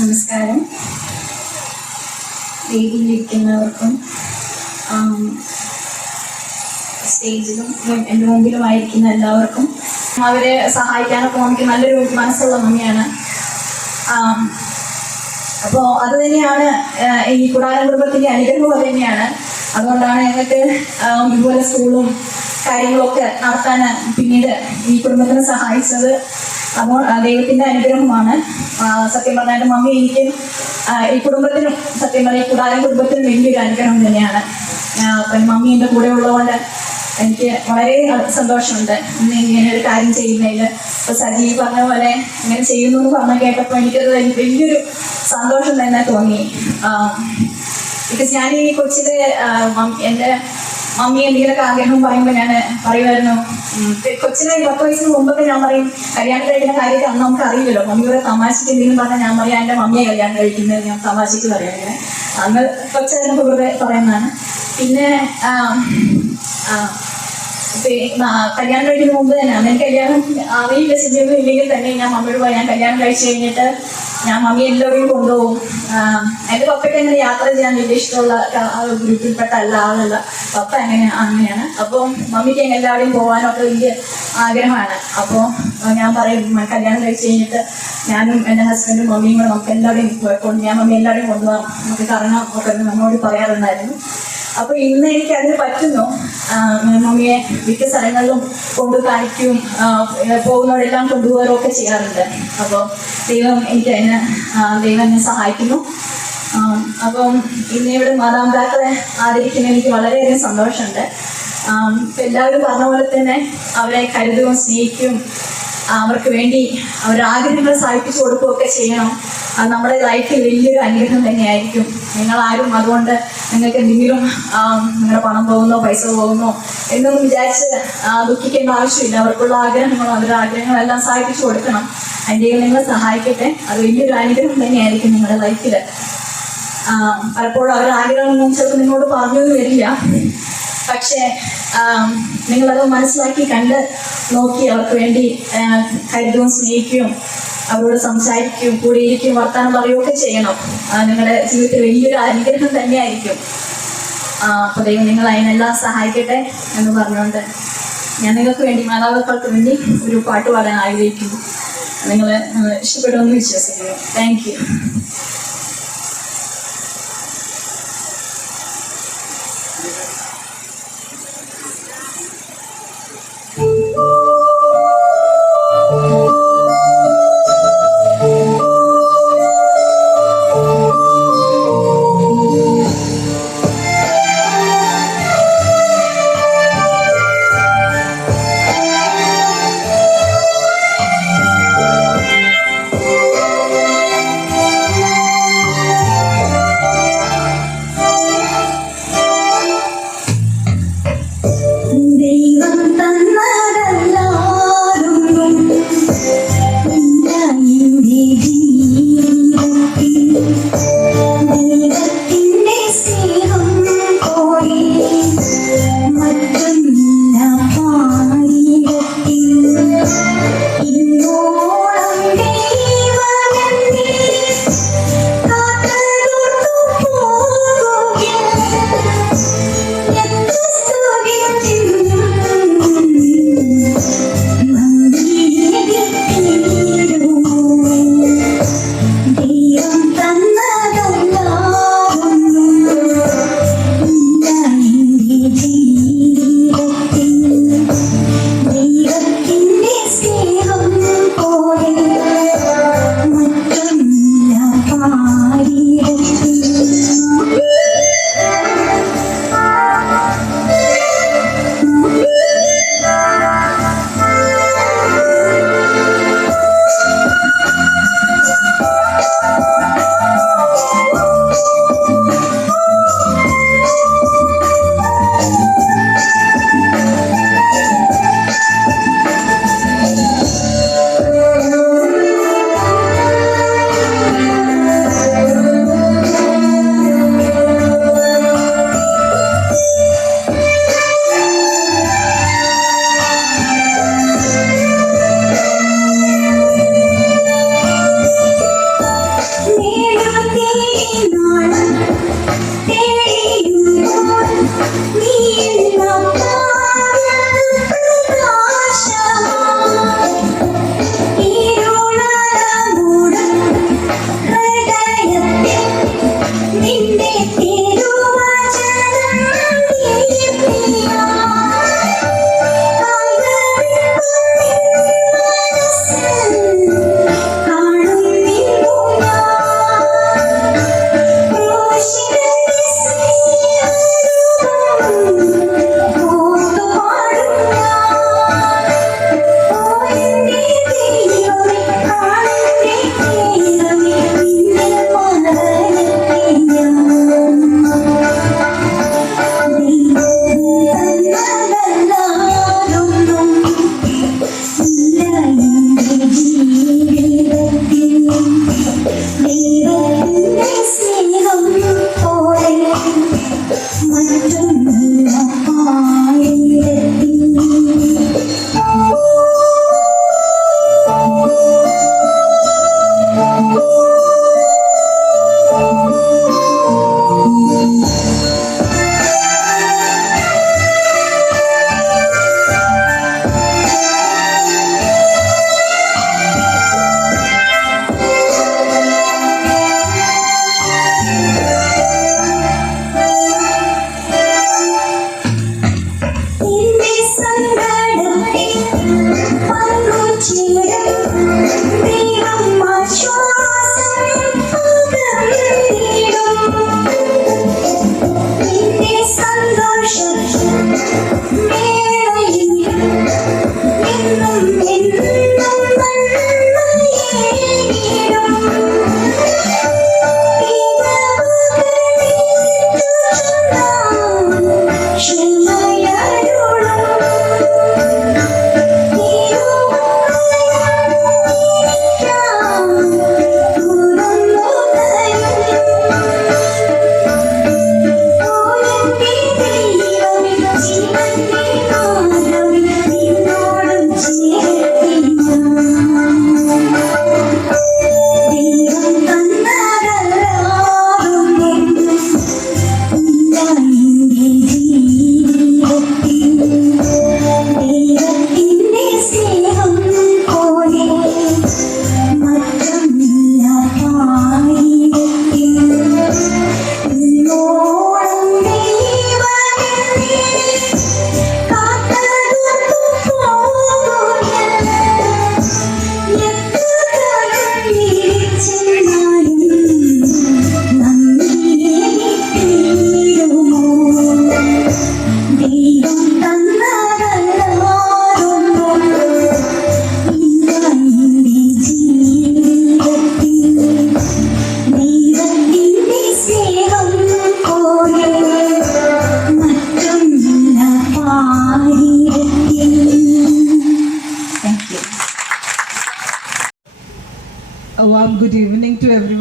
നമസ്കാരം. വേദിയിലിരിക്കുന്നവർക്കും സ്റ്റേജിലും എൻ്റെ മുമ്പിലുമായിരിക്കുന്ന എല്ലാവർക്കും അവരെ സഹായിക്കാനൊക്കെ നമുക്ക് നല്ലൊരു മനസ്സുള്ള മമ്മിയാണ്. അപ്പോൾ അത് തന്നെയാണ് ഈ കുടാരം കുടുംബത്തിൻ്റെ അനുഗ്രഹം തന്നെയാണ്. അതുകൊണ്ടാണ് ഞങ്ങൾക്ക് ഇതുപോലെ സ്കൂളും കാര്യങ്ങളൊക്കെ നടത്താൻ പിന്നീട് ഈ കുടുംബത്തിനെ സഹായിച്ചത്. അപ്പോൾ ദൈവത്തിൻ്റെ അനുഗ്രഹമാണ്. സത്യം പറഞ്ഞാൽ എൻ്റെ മമ്മി എനിക്ക് ഈ കുടുംബത്തിനും, സത്യം പറഞ്ഞാൽ ഈ കുടാരം കുടുംബത്തിനും വലിയൊരു അനുഗ്രഹം തന്നെയാണ്. അപ്പം മമ്മി എൻ്റെ കൂടെ ഉള്ളതുകൊണ്ട് എനിക്ക് വളരെ സന്തോഷമുണ്ട് ഇന്ന് ഇങ്ങനെ ഒരു കാര്യം ചെയ്യുന്നതിൽ. ഇപ്പോൾ സജീവ് പറഞ്ഞ പോലെ ഇങ്ങനെ ചെയ്യുന്നു എന്ന് പറഞ്ഞ കേട്ടപ്പോൾ എനിക്കത് വലിയൊരു സന്തോഷം തന്നെ തോന്നി. ബിക്കോസ് ഞാൻ ഈ കൊച്ചിൽ എൻ്റെ മമ്മി എന്തെങ്കിലുമൊക്കെ ആഗ്രഹം പറയുമ്പോൾ ഞാൻ പറയുമായിരുന്നു, കൊച്ചിനെ 10 വയസ്സിന് മുമ്പൊക്കെ ഞാൻ പറയും കല്യാണം കഴിക്കുന്ന കാര്യമൊക്കെ അന്ന് നമുക്ക് അറിയില്ലല്ലോ. മമ്മിയുടെ തമാശയ്ക്ക് എന്തെങ്കിലും പറഞ്ഞാൽ ഞാൻ പറയാം എൻ്റെ മമ്മിയെ കല്യാണം കഴിക്കുന്നത് ഞാൻ തമാശയ്ക്ക് പറയാം. ഇങ്ങനെ അന്ന് കൊച്ചായിരുന്നു വെറുതെ പറയുന്നതാണ്. പിന്നെ കല്യാണം കഴിക്കുന്ന മുമ്പ് തന്നെ അന്ന് എനിക്ക് കല്യാണം അറിയില്ല, സിനിമയൊന്നും ഇല്ലെങ്കിൽ തന്നെ ഞാൻ മമ്മിയോട് പറയാം കല്യാണം കഴിച്ച് കഴിഞ്ഞിട്ട് ഞാൻ മമ്മി എല്ലാവരെയും കൊണ്ടുപോകും. എൻ്റെ പപ്പയ്ക്ക് അങ്ങനെ യാത്ര ചെയ്യാൻ വലിയ ഇഷ്ടമുള്ള ഗ്രൂപ്പിൽപ്പെട്ട ആളല്ല. പപ്പ അങ്ങനെയാണ്. അപ്പോൾ മമ്മിക്ക് എല്ലാവരെയും പോകാനൊക്കെ വലിയ ആഗ്രഹമാണ്. അപ്പോൾ ഞാൻ പറയും കല്യാണം കഴിച്ച് കഴിഞ്ഞിട്ട് ഞാനും എൻ്റെ ഹസ്ബൻഡും മമ്മിയും കൂടെ നമുക്ക് എല്ലാവരെയും ഞാൻ മമ്മി എല്ലാവരെയും കൊണ്ടുപോകാം, നമുക്ക് കറങ്ങാം ഒക്കെ നമ്മളോട് പറയാറുണ്ടായിരുന്നു. അപ്പോൾ ഇന്ന് എനിക്ക് അതിന് പറ്റുന്നു. മമ്മിയെ മിക്ക സ്ഥലങ്ങളിലും കൊണ്ടു കാണിക്കും, പോകുന്നവരെല്ലാം കൊണ്ടുപോകാറൊക്കെ ചെയ്യാറുണ്ട്. അപ്പോൾ ദൈവം എന്നെ സഹായിക്കുന്നു. അപ്പം ഇന്ന് ഇവിടെ മാതാപിതാക്കളെ ആദരിക്കുന്ന എനിക്ക് വളരെയധികം സന്തോഷമുണ്ട്. എല്ലാവരും പറഞ്ഞ പോലെ തന്നെ അവരെ കരുതുകയും സ്നേഹിക്കുകയും അവർക്ക് വേണ്ടി അവരുടെ ആഗ്രഹങ്ങൾ സാധിപ്പിച്ചു കൊടുക്കുകയൊക്കെ ചെയ്യണം. അത് നമ്മുടെ ലൈഫിൽ വലിയൊരു അനുഗ്രഹം തന്നെയായിരിക്കും. നിങ്ങളാരും അതുകൊണ്ട് നിങ്ങൾക്ക് എന്തെങ്കിലും നിങ്ങളുടെ പണം പോകുന്നോ പൈസ പോകുന്നോ എന്നൊന്നും വിചാരിച്ച് ദുഃഖിക്കേണ്ട ആവശ്യമില്ല. അവർക്കുള്ള ആഗ്രഹങ്ങളും അവരുടെ ആഗ്രഹങ്ങളെല്ലാം സാധിപ്പിച്ചു കൊടുക്കണം. അതിൻ്റെ നിങ്ങളെ സഹായിക്കട്ടെ. അത് വലിയൊരു അനുഗ്രഹം തന്നെയായിരിക്കും നിങ്ങളുടെ ലൈഫിൽ. പലപ്പോഴും അവരുടെ ആഗ്രഹമൊന്നും ചിലപ്പോൾ നിങ്ങളോട് പറഞ്ഞു വരില്ല. പക്ഷേ നിങ്ങളത് മനസ്സിലാക്കി കണ്ട് നോക്കി അവർക്ക് വേണ്ടി കരുതുകയും സ്നേഹിക്കുകയും അവരോട് സംസാരിക്കുകയും കൂടെ ഇരിക്കുകയും വർത്താനം പറയുകയൊക്കെ ചെയ്യണം. നിങ്ങളുടെ ജീവിതത്തിൽ വലിയൊരു അനുഗ്രഹം തന്നെയായിരിക്കും. അപ്പോൾ ദൈവം നിങ്ങൾ അതിനെല്ലാം സഹായിക്കട്ടെ എന്ന് പറഞ്ഞുകൊണ്ട് ഞാൻ നിങ്ങൾക്ക് വേണ്ടി മാതാപിതാക്കൾക്ക് വേണ്ടി ഒരു പാട്ട് പാടാൻ ആഗ്രഹിക്കുന്നു. നിങ്ങൾ ഇഷ്ടപ്പെടുമെന്ന് വിശ്വസിക്കുന്നു. Thank you.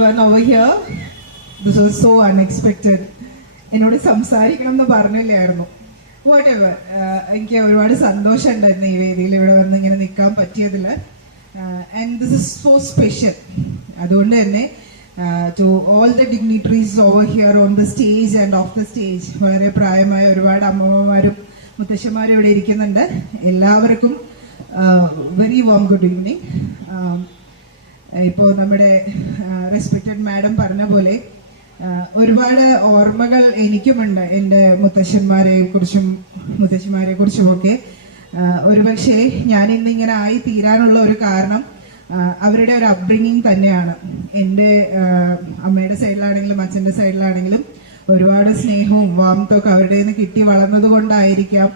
everyone over here. This was so unexpected. എന്നോട് സംസാരിക്കണം എന്ന് പറഞ്ഞില്ലായിരുന്നു. വാട്ട് എവർ, എനിക്ക് ഒരുപാട് സന്തോഷമുണ്ടായിരുന്നു ഈ വേദിയിൽ ഇവിടെ വന്ന് ഇങ്ങനെ നിൽക്കാൻ പറ്റിയതിൽ. And this is so special. അതുകൊണ്ട് തന്നെ to all the dignitaries over here on the stage and off the stage, വളരെ പ്രായമായ ഒരുപാട് അമ്മമാരും മുത്തശ്ശന്മാരും ഇവിടെ ഇരിക്കുന്നുണ്ട്. എല്ലാവർക്കും വെരി വാം ഗുഡ് ഈവനിങ്. ഇപ്പോൾ നമ്മുടെ റെസ്പെക്റ്റഡ് മാഡം പറഞ്ഞ പോലെ ഒരുപാട് ഓർമ്മകൾ എനിക്കുമുണ്ട് എൻ്റെ മുത്തശ്ശന്മാരെ കുറിച്ചുമൊക്കെ. ഒരുപക്ഷെ ഞാൻ ഇന്നിങ്ങനെ ആയി തീരാനുള്ള ഒരു കാരണം അവരുടെ ഒരു അപ്ബ്രിങ്ങിങ് തന്നെയാണ്. എൻ്റെ അമ്മയുടെ സൈഡിലാണെങ്കിലും അച്ഛൻ്റെ സൈഡിലാണെങ്കിലും ഒരുപാട് സ്നേഹവും വാമത്തൊക്കെ അവരുടെ നിന്ന് കിട്ടി വളർന്നത് കൊണ്ടായിരിക്കാം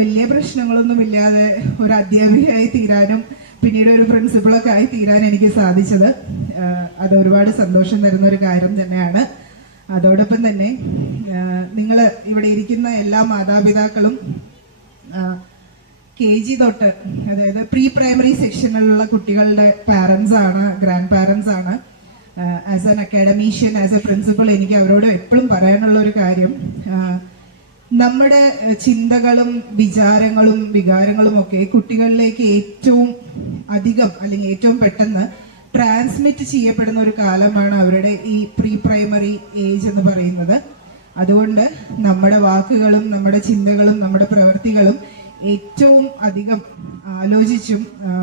വലിയ പ്രശ്നങ്ങളൊന്നും ഇല്ലാതെ ഒരു അധ്യാപികയായി തീരാനും പിന്നീട് ഒരു പ്രിൻസിപ്പളൊക്കെ ആയി തീരാൻ എനിക്ക് സാധിച്ചത്. അത് ഒരുപാട് സന്തോഷം തരുന്ന ഒരു കാര്യം തന്നെയാണ്. അതോടൊപ്പം തന്നെ നിങ്ങൾ ഇവിടെ ഇരിക്കുന്ന എല്ലാ മാതാപിതാക്കളും KG തൊട്ട്, അതായത് പ്രീ പ്രൈമറി സെക്ഷനിലുള്ള കുട്ടികളുടെ പാരൻസ് ആണ്, ഗ്രാൻഡ് പാരൻസ് ആണ്. As an academician, as a principal, എനിക്ക് അവരോട് എപ്പോഴും പറയാനുള്ള ഒരു കാര്യം, നമ്മുടെ ചിന്തകളും വിചാരങ്ങളും വികാരങ്ങളും ഒക്കെ കുട്ടികളിലേക്ക് ഏറ്റവും അധികം അല്ലെങ്കിൽ ഏറ്റവും പെട്ടെന്ന് ട്രാൻസ്മിറ്റ് ചെയ്യപ്പെടുന്ന ഒരു കാലമാണ് അവരുടെ ഈ പ്രീ പ്രൈമറി ഏജ് എന്ന് പറയുന്നത്. അതുകൊണ്ട് നമ്മുടെ വാക്കുകളും നമ്മുടെ ചിന്തകളും നമ്മുടെ പ്രവൃത്തികളും ഏറ്റവും അധികം ആലോചിച്ചും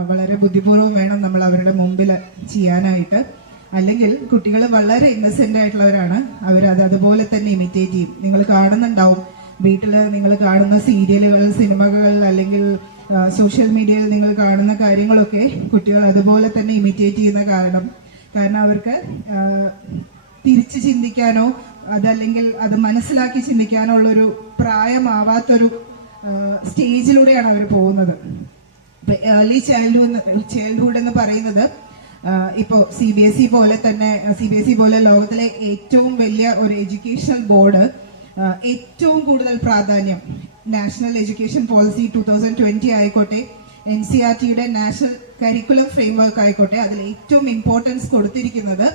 വളരെ ബുദ്ധിപൂർവ്വം വേണം നമ്മൾ അവരുടെ മുമ്പിൽ ചെയ്യാനായിട്ട്. അല്ലെങ്കിൽ കുട്ടികൾ വളരെ ഇന്നസെന്റ് ആയിട്ടുള്ളവരാണ്, അവരത് അതുപോലെ തന്നെ ഇമിറ്റേറ്റ് ചെയ്യും. നിങ്ങൾ കാണുന്നുണ്ടാവും വീട്ടിൽ നിങ്ങൾ കാണുന്ന സീരിയലുകൾ, സിനിമകൾ, അല്ലെങ്കിൽ സോഷ്യൽ മീഡിയയിൽ നിങ്ങൾ കാണുന്ന കാര്യങ്ങളൊക്കെ കുട്ടികൾ അതുപോലെ തന്നെ ഇമിറ്റേറ്റ് ചെയ്യുന്ന കാരണം അവർക്ക് തിരിച്ച് ചിന്തിക്കാനോ അതല്ലെങ്കിൽ അത് മനസ്സിലാക്കി ചിന്തിക്കാനോ ഉള്ളൊരു പ്രായമാവാത്തൊരു സ്റ്റേജിലൂടെയാണ് അവർ പോകുന്നത്. ഏർലി ചൈൽഡ്ഹുഡ് എന്ന് പറയുന്നത് ഇപ്പോൾ CBSE പോലെ ലോകത്തിലെ ഏറ്റവും വലിയ ഒരു എഡ്യൂക്കേഷൻ ബോർഡ് ഏറ്റവും കൂടുതൽ പ്രാധാന്യം നാഷണൽ എഡ്യൂക്കേഷൻ പോളിസി 2020 ആയിക്കോട്ടെ, NCERTയുടെ നാഷണൽ കരിക്കുലം ഫ്രെയിംവർക്ക് ആയിക്കോട്ടെ, അതിൽ ഏറ്റവും ഇമ്പോർട്ടൻസ് കൊടുത്തിരിക്കുന്നത്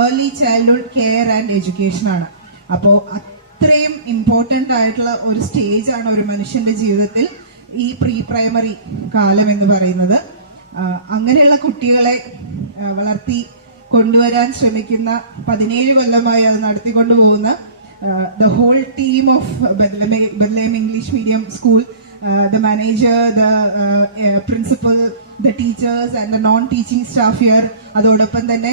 early childhood care and education ആണ്. അപ്പോൾ അത്രയും ഇമ്പോർട്ടൻ്റ് ആയിട്ടുള്ള ഒരു സ്റ്റേജ് ആണ് ഒരു മനുഷ്യന്റെ ജീവിതത്തിൽ ഈ പ്രീ പ്രൈമറി കാലം എന്ന് പറയുന്നത്. അങ്ങനെയുള്ള കുട്ടികളെ വളർത്തി കൊണ്ടുവരാൻ ശ്രമിക്കുന്ന 17 കൊല്ലമായി അത് നടത്തിക്കൊണ്ടുപോകുന്ന the whole team of Bethlehem English Medium School, the manager, the principal, the teachers and the non-teaching staff here, അതോടൊപ്പം തന്നെ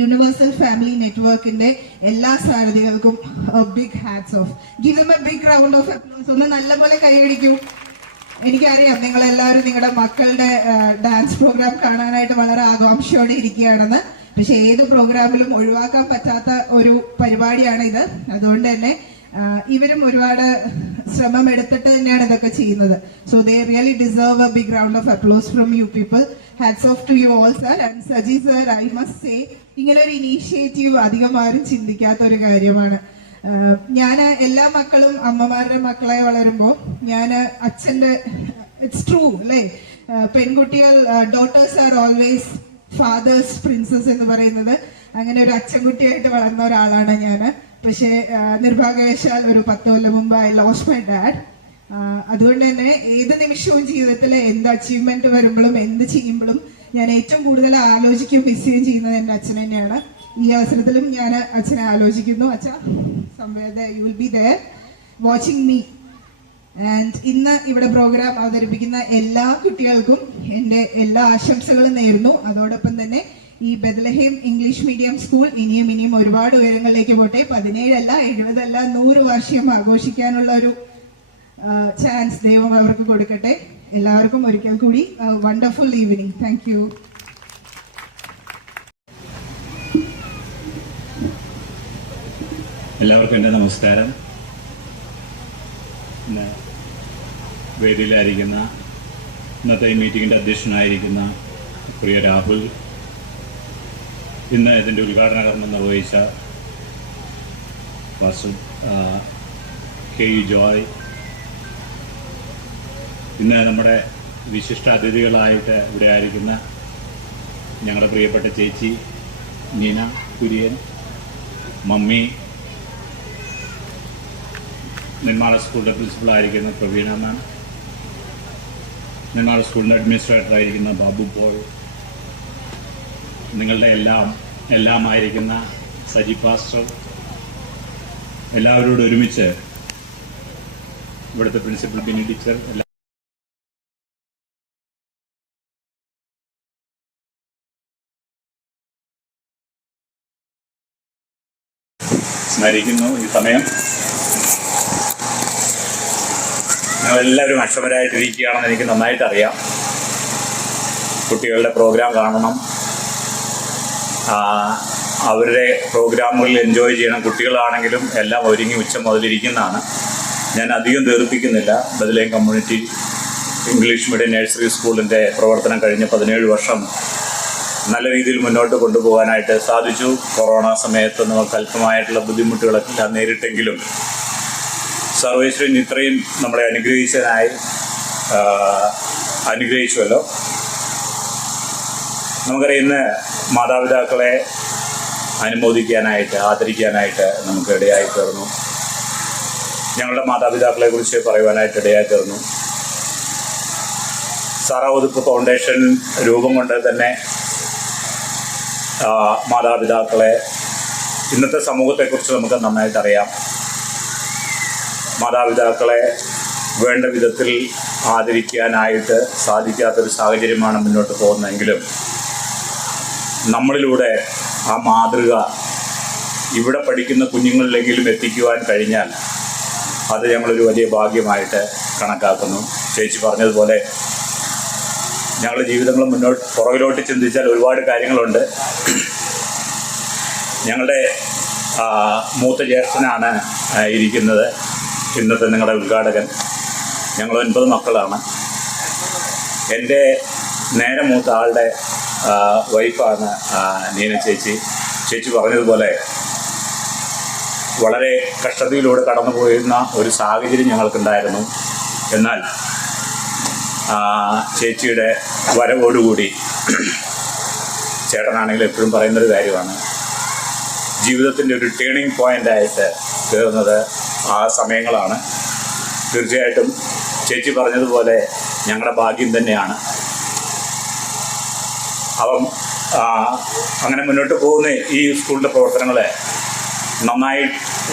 യൂണിവേഴ്സൽ ഫാമിലി നെറ്റ്വർക്കിന്റെ എല്ലാ സാരഥികൾക്കും big hats off. Give them a big round of applause. ഒന്ന് നല്ലപോലെ കൈയടിക്കൂ. എനിക്കറിയാം നിങ്ങളെല്ലാവരും നിങ്ങളുടെ മക്കളുടെ ഡാൻസ് പ്രോഗ്രാം കാണാനായിട്ട് വളരെ ആകാംക്ഷയോടെ ഇരിക്കുകയാണെന്ന്. പക്ഷെ ഏത് പ്രോഗ്രാമിലും ഒഴിവാക്കാൻ പറ്റാത്ത ഒരു പരിപാടിയാണ് ഇത്. അതുകൊണ്ട് തന്നെ ഇവരും ഒരുപാട് ശ്രമം എടുത്തിട്ട് തന്നെയാണ് ഇതൊക്കെ ചെയ്യുന്നത്. So they really deserve a big round of applause from you people. Hats off to you all sir. And Saji sir, I must say, ഇങ്ങനെ ഒരു ഇനീഷ്യേറ്റീവ് അധികം ആരും ചിന്തിക്കാത്ത ഒരു കാര്യമാണ്. ഞാൻ എല്ലാ മക്കളും അമ്മമാരുടെ മക്കളായി വളരുമ്പോൾ ഞാൻ അച്ഛൻ്റെ, ഇറ്റ്സ് ട്രൂ അല്ലേ, പെൺകുട്ടികൾ daughters are always father's princess എന്ന് പറയുന്നത്, അങ്ങനെ ഒരു അച്ഛൻകുട്ടിയായിട്ട് വളർന്ന ഒരാളാണ് ഞാൻ. പക്ഷേ നിർഭാഗ്യവശാൽ ഒരു 10 കൊല്ലം മുമ്പ് ഐ ലോസ്റ്റ് മൈ ഡാഡ്. അതുകൊണ്ട് തന്നെ ഏത് നിമിഷവും ജീവിതത്തിൽ എന്ത് അച്ചീവ്മെന്റ് വരുമ്പോഴും എന്ത് ചെയ്യുമ്പോഴും ഞാൻ ഏറ്റവും കൂടുതൽ ആലോചിക്കും, മിസ് ചെയ്യുന്നത് എൻ്റെ അച്ഛൻ തന്നെയാണ്. ഈ അവസരത്തിലും ഞാൻ അച്ഛനെ ആലോചിക്കുന്നു. അച്ഛ, Samveda you will be there watching me. And ഇന്ന് ഇവിടെ പ്രോഗ്രാം അവതരിപ്പിക്കുന്ന എല്ലാ കുട്ടികൾക്കും എൻ്റെ എല്ലാ ആശംസകളും നേരുന്നു. അതോടൊപ്പം തന്നെ ഈ ബെത്ലഹേം ഇംഗ്ലീഷ് മീഡിയം സ്കൂൾ ഇനിയും ഒരുപാട് ഉയരങ്ങളിലേക്ക് പോട്ടെ. 17 അല്ല, 70 അല്ല, 100 വാർഷികം ആഘോഷിക്കാനുള്ള ഒരു ചാൻസ് ദൈവം അവർക്ക് കൊടുക്കട്ടെ. എല്ലാവർക്കും ഒരിക്കൽ കൂടി വണ്ടർഫുൾ ഈവനിങ്. Thank you. എല്ലാവർക്കും എൻ്റെ നമസ്കാരം. ഇന്ന് വേദിയിലായിരിക്കുന്ന, ഇന്നത്തെ ഈ മീറ്റിങ്ങിൻ്റെ അധ്യക്ഷനായിരിക്കുന്ന പ്രിയ രാഹുൽ, ഇന്ന് ഇതിൻ്റെ ഉദ്ഘാടന കർമ്മം നിർവഹിച്ച കെ ജോയ്, ഇന്ന് നമ്മുടെ വിശിഷ്ട അതിഥികളായിട്ട് ഇവിടെ ആയിരിക്കുന്ന ഞങ്ങളുടെ പ്രിയപ്പെട്ട ചേച്ചി നീന കുര്യൻ, മമ്മി, നെന്മാറ സ്കൂളിൻ്റെ പ്രിൻസിപ്പളായിരിക്കുന്ന പ്രവീണ മാം, നെന്മാറ സ്കൂളിൻ്റെ അഡ്മിനിസ്ട്രേറ്ററായിരിക്കുന്ന ബാബു പോൾ, നിങ്ങളുടെ എല്ലാമായിരിക്കുന്ന സജി പാസ്റ്റർ, എല്ലാവരോടും ഒരുമിച്ച് ഇവിടുത്തെ പ്രിൻസിപ്പൽ ബിനി ടീച്ചർ, സ്മരിക്കുന്നു. ഈ സമയം ഞങ്ങളെല്ലാവരും അക്ഷമരായിട്ടിരിക്കുകയാണെന്ന് എനിക്ക് നന്നായിട്ട് അറിയാം. കുട്ടികളുടെ പ്രോഗ്രാം കാണണം, അവരുടെ പ്രോഗ്രാമുകളിൽ എൻജോയ് ചെയ്യണം. കുട്ടികളാണെങ്കിലും എല്ലാം ഒരുങ്ങി ഉച്ച മുതലിരിക്കുന്നതാണ്. ഞാൻ അധികം ദീർഘിപ്പിക്കുന്നില്ല. ബദലേം കമ്മ്യൂണിറ്റി ഇംഗ്ലീഷ് മീഡിയം നഴ്സറി സ്കൂളിൻ്റെ പ്രവർത്തനം കഴിഞ്ഞ് 17 വർഷം നല്ല രീതിയിൽ മുന്നോട്ട് കൊണ്ടുപോകാനായിട്ട് സാധിച്ചു. കൊറോണ സമയത്ത് നമുക്ക് അല്പമായിട്ടുള്ള ബുദ്ധിമുട്ടുകളെല്ലാം നേരിട്ടെങ്കിലും സർവേശ്വരൻ ഇത്രയും നമ്മളെ അനുഗ്രഹിച്ചുവല്ലോ. നമുക്കറിയാം, ഇന്ന് മാതാപിതാക്കളെ അനുമോദിക്കാനായിട്ട്, ആദരിക്കാനായിട്ട് നമുക്ക് ഇടയായി തീർന്നു. ഞങ്ങളുടെ മാതാപിതാക്കളെ കുറിച്ച് പറയുവാനായിട്ട് ഇടയായി തീർന്നു. സാറാ ഉതുപ്പ് ഫൗണ്ടേഷൻ രൂപം കൊണ്ട് തന്നെ മാതാപിതാക്കളെ, ഇന്നത്തെ സമൂഹത്തെക്കുറിച്ച് നമുക്ക് നന്നായിട്ട് അറിയാം. മാതാപിതാക്കളെ വേണ്ട വിധത്തിൽ ആദരിക്കാനായിട്ട് സാധിക്കാത്തൊരു സാഹചര്യമാണ് മുന്നോട്ട് പോകുന്നതെങ്കിലും നമ്മളിലൂടെ ആ മാതൃക ഇവിടെ പഠിക്കുന്ന കുഞ്ഞുങ്ങളിലെങ്കിലും എത്തിക്കുവാൻ കഴിഞ്ഞാൽ അത് ഞങ്ങളൊരു വലിയ ഭാഗ്യമായിട്ട് കണക്കാക്കുന്നു. ചേച്ചി പറഞ്ഞതുപോലെ ഞങ്ങളുടെ ജീവിതങ്ങൾ പുറകിലോട്ട് ചിന്തിച്ചാൽ ഒരുപാട് കാര്യങ്ങളുണ്ട്. ഞങ്ങളുടെ മൂത്ത ജ്യേഷ്ഠനാണ് ഇരിക്കുന്നത്, ഇന്നത്തെ നിങ്ങളുടെ ഉദ്ഘാടകൻ. ഞങ്ങൾ 9 മക്കളാണ്. എൻ്റെ നേരെ മൂത്ത ആളുടെ വൈഫാണ് നീന ചേച്ചി. ചേച്ചി പറഞ്ഞതുപോലെ വളരെ കഷ്ടതയിലൂടെ കടന്നു പോയിരുന്ന ഒരു സാഹചര്യം ഞങ്ങൾക്കുണ്ടായിരുന്നു. എന്നാൽ ചേച്ചിയുടെ വരവോടുകൂടി, ചേട്ടനാണെങ്കിൽ എപ്പോഴും പറയുന്നൊരു കാര്യമാണ്, ജീവിതത്തിൻ്റെ ഒരു ടേണിംഗ് പോയിൻ്റായിട്ട് തീർന്നത് ആ സമയങ്ങളാണ്. തീർച്ചയായിട്ടും ചേച്ചി പറഞ്ഞതുപോലെ ഞങ്ങളുടെ ഭാഗ്യം തന്നെയാണ്. അപ്പം അങ്ങനെ മുന്നോട്ട് പോകുന്ന ഈ സ്കൂളിൻ്റെ പ്രവർത്തനങ്ങളെ നന്നായി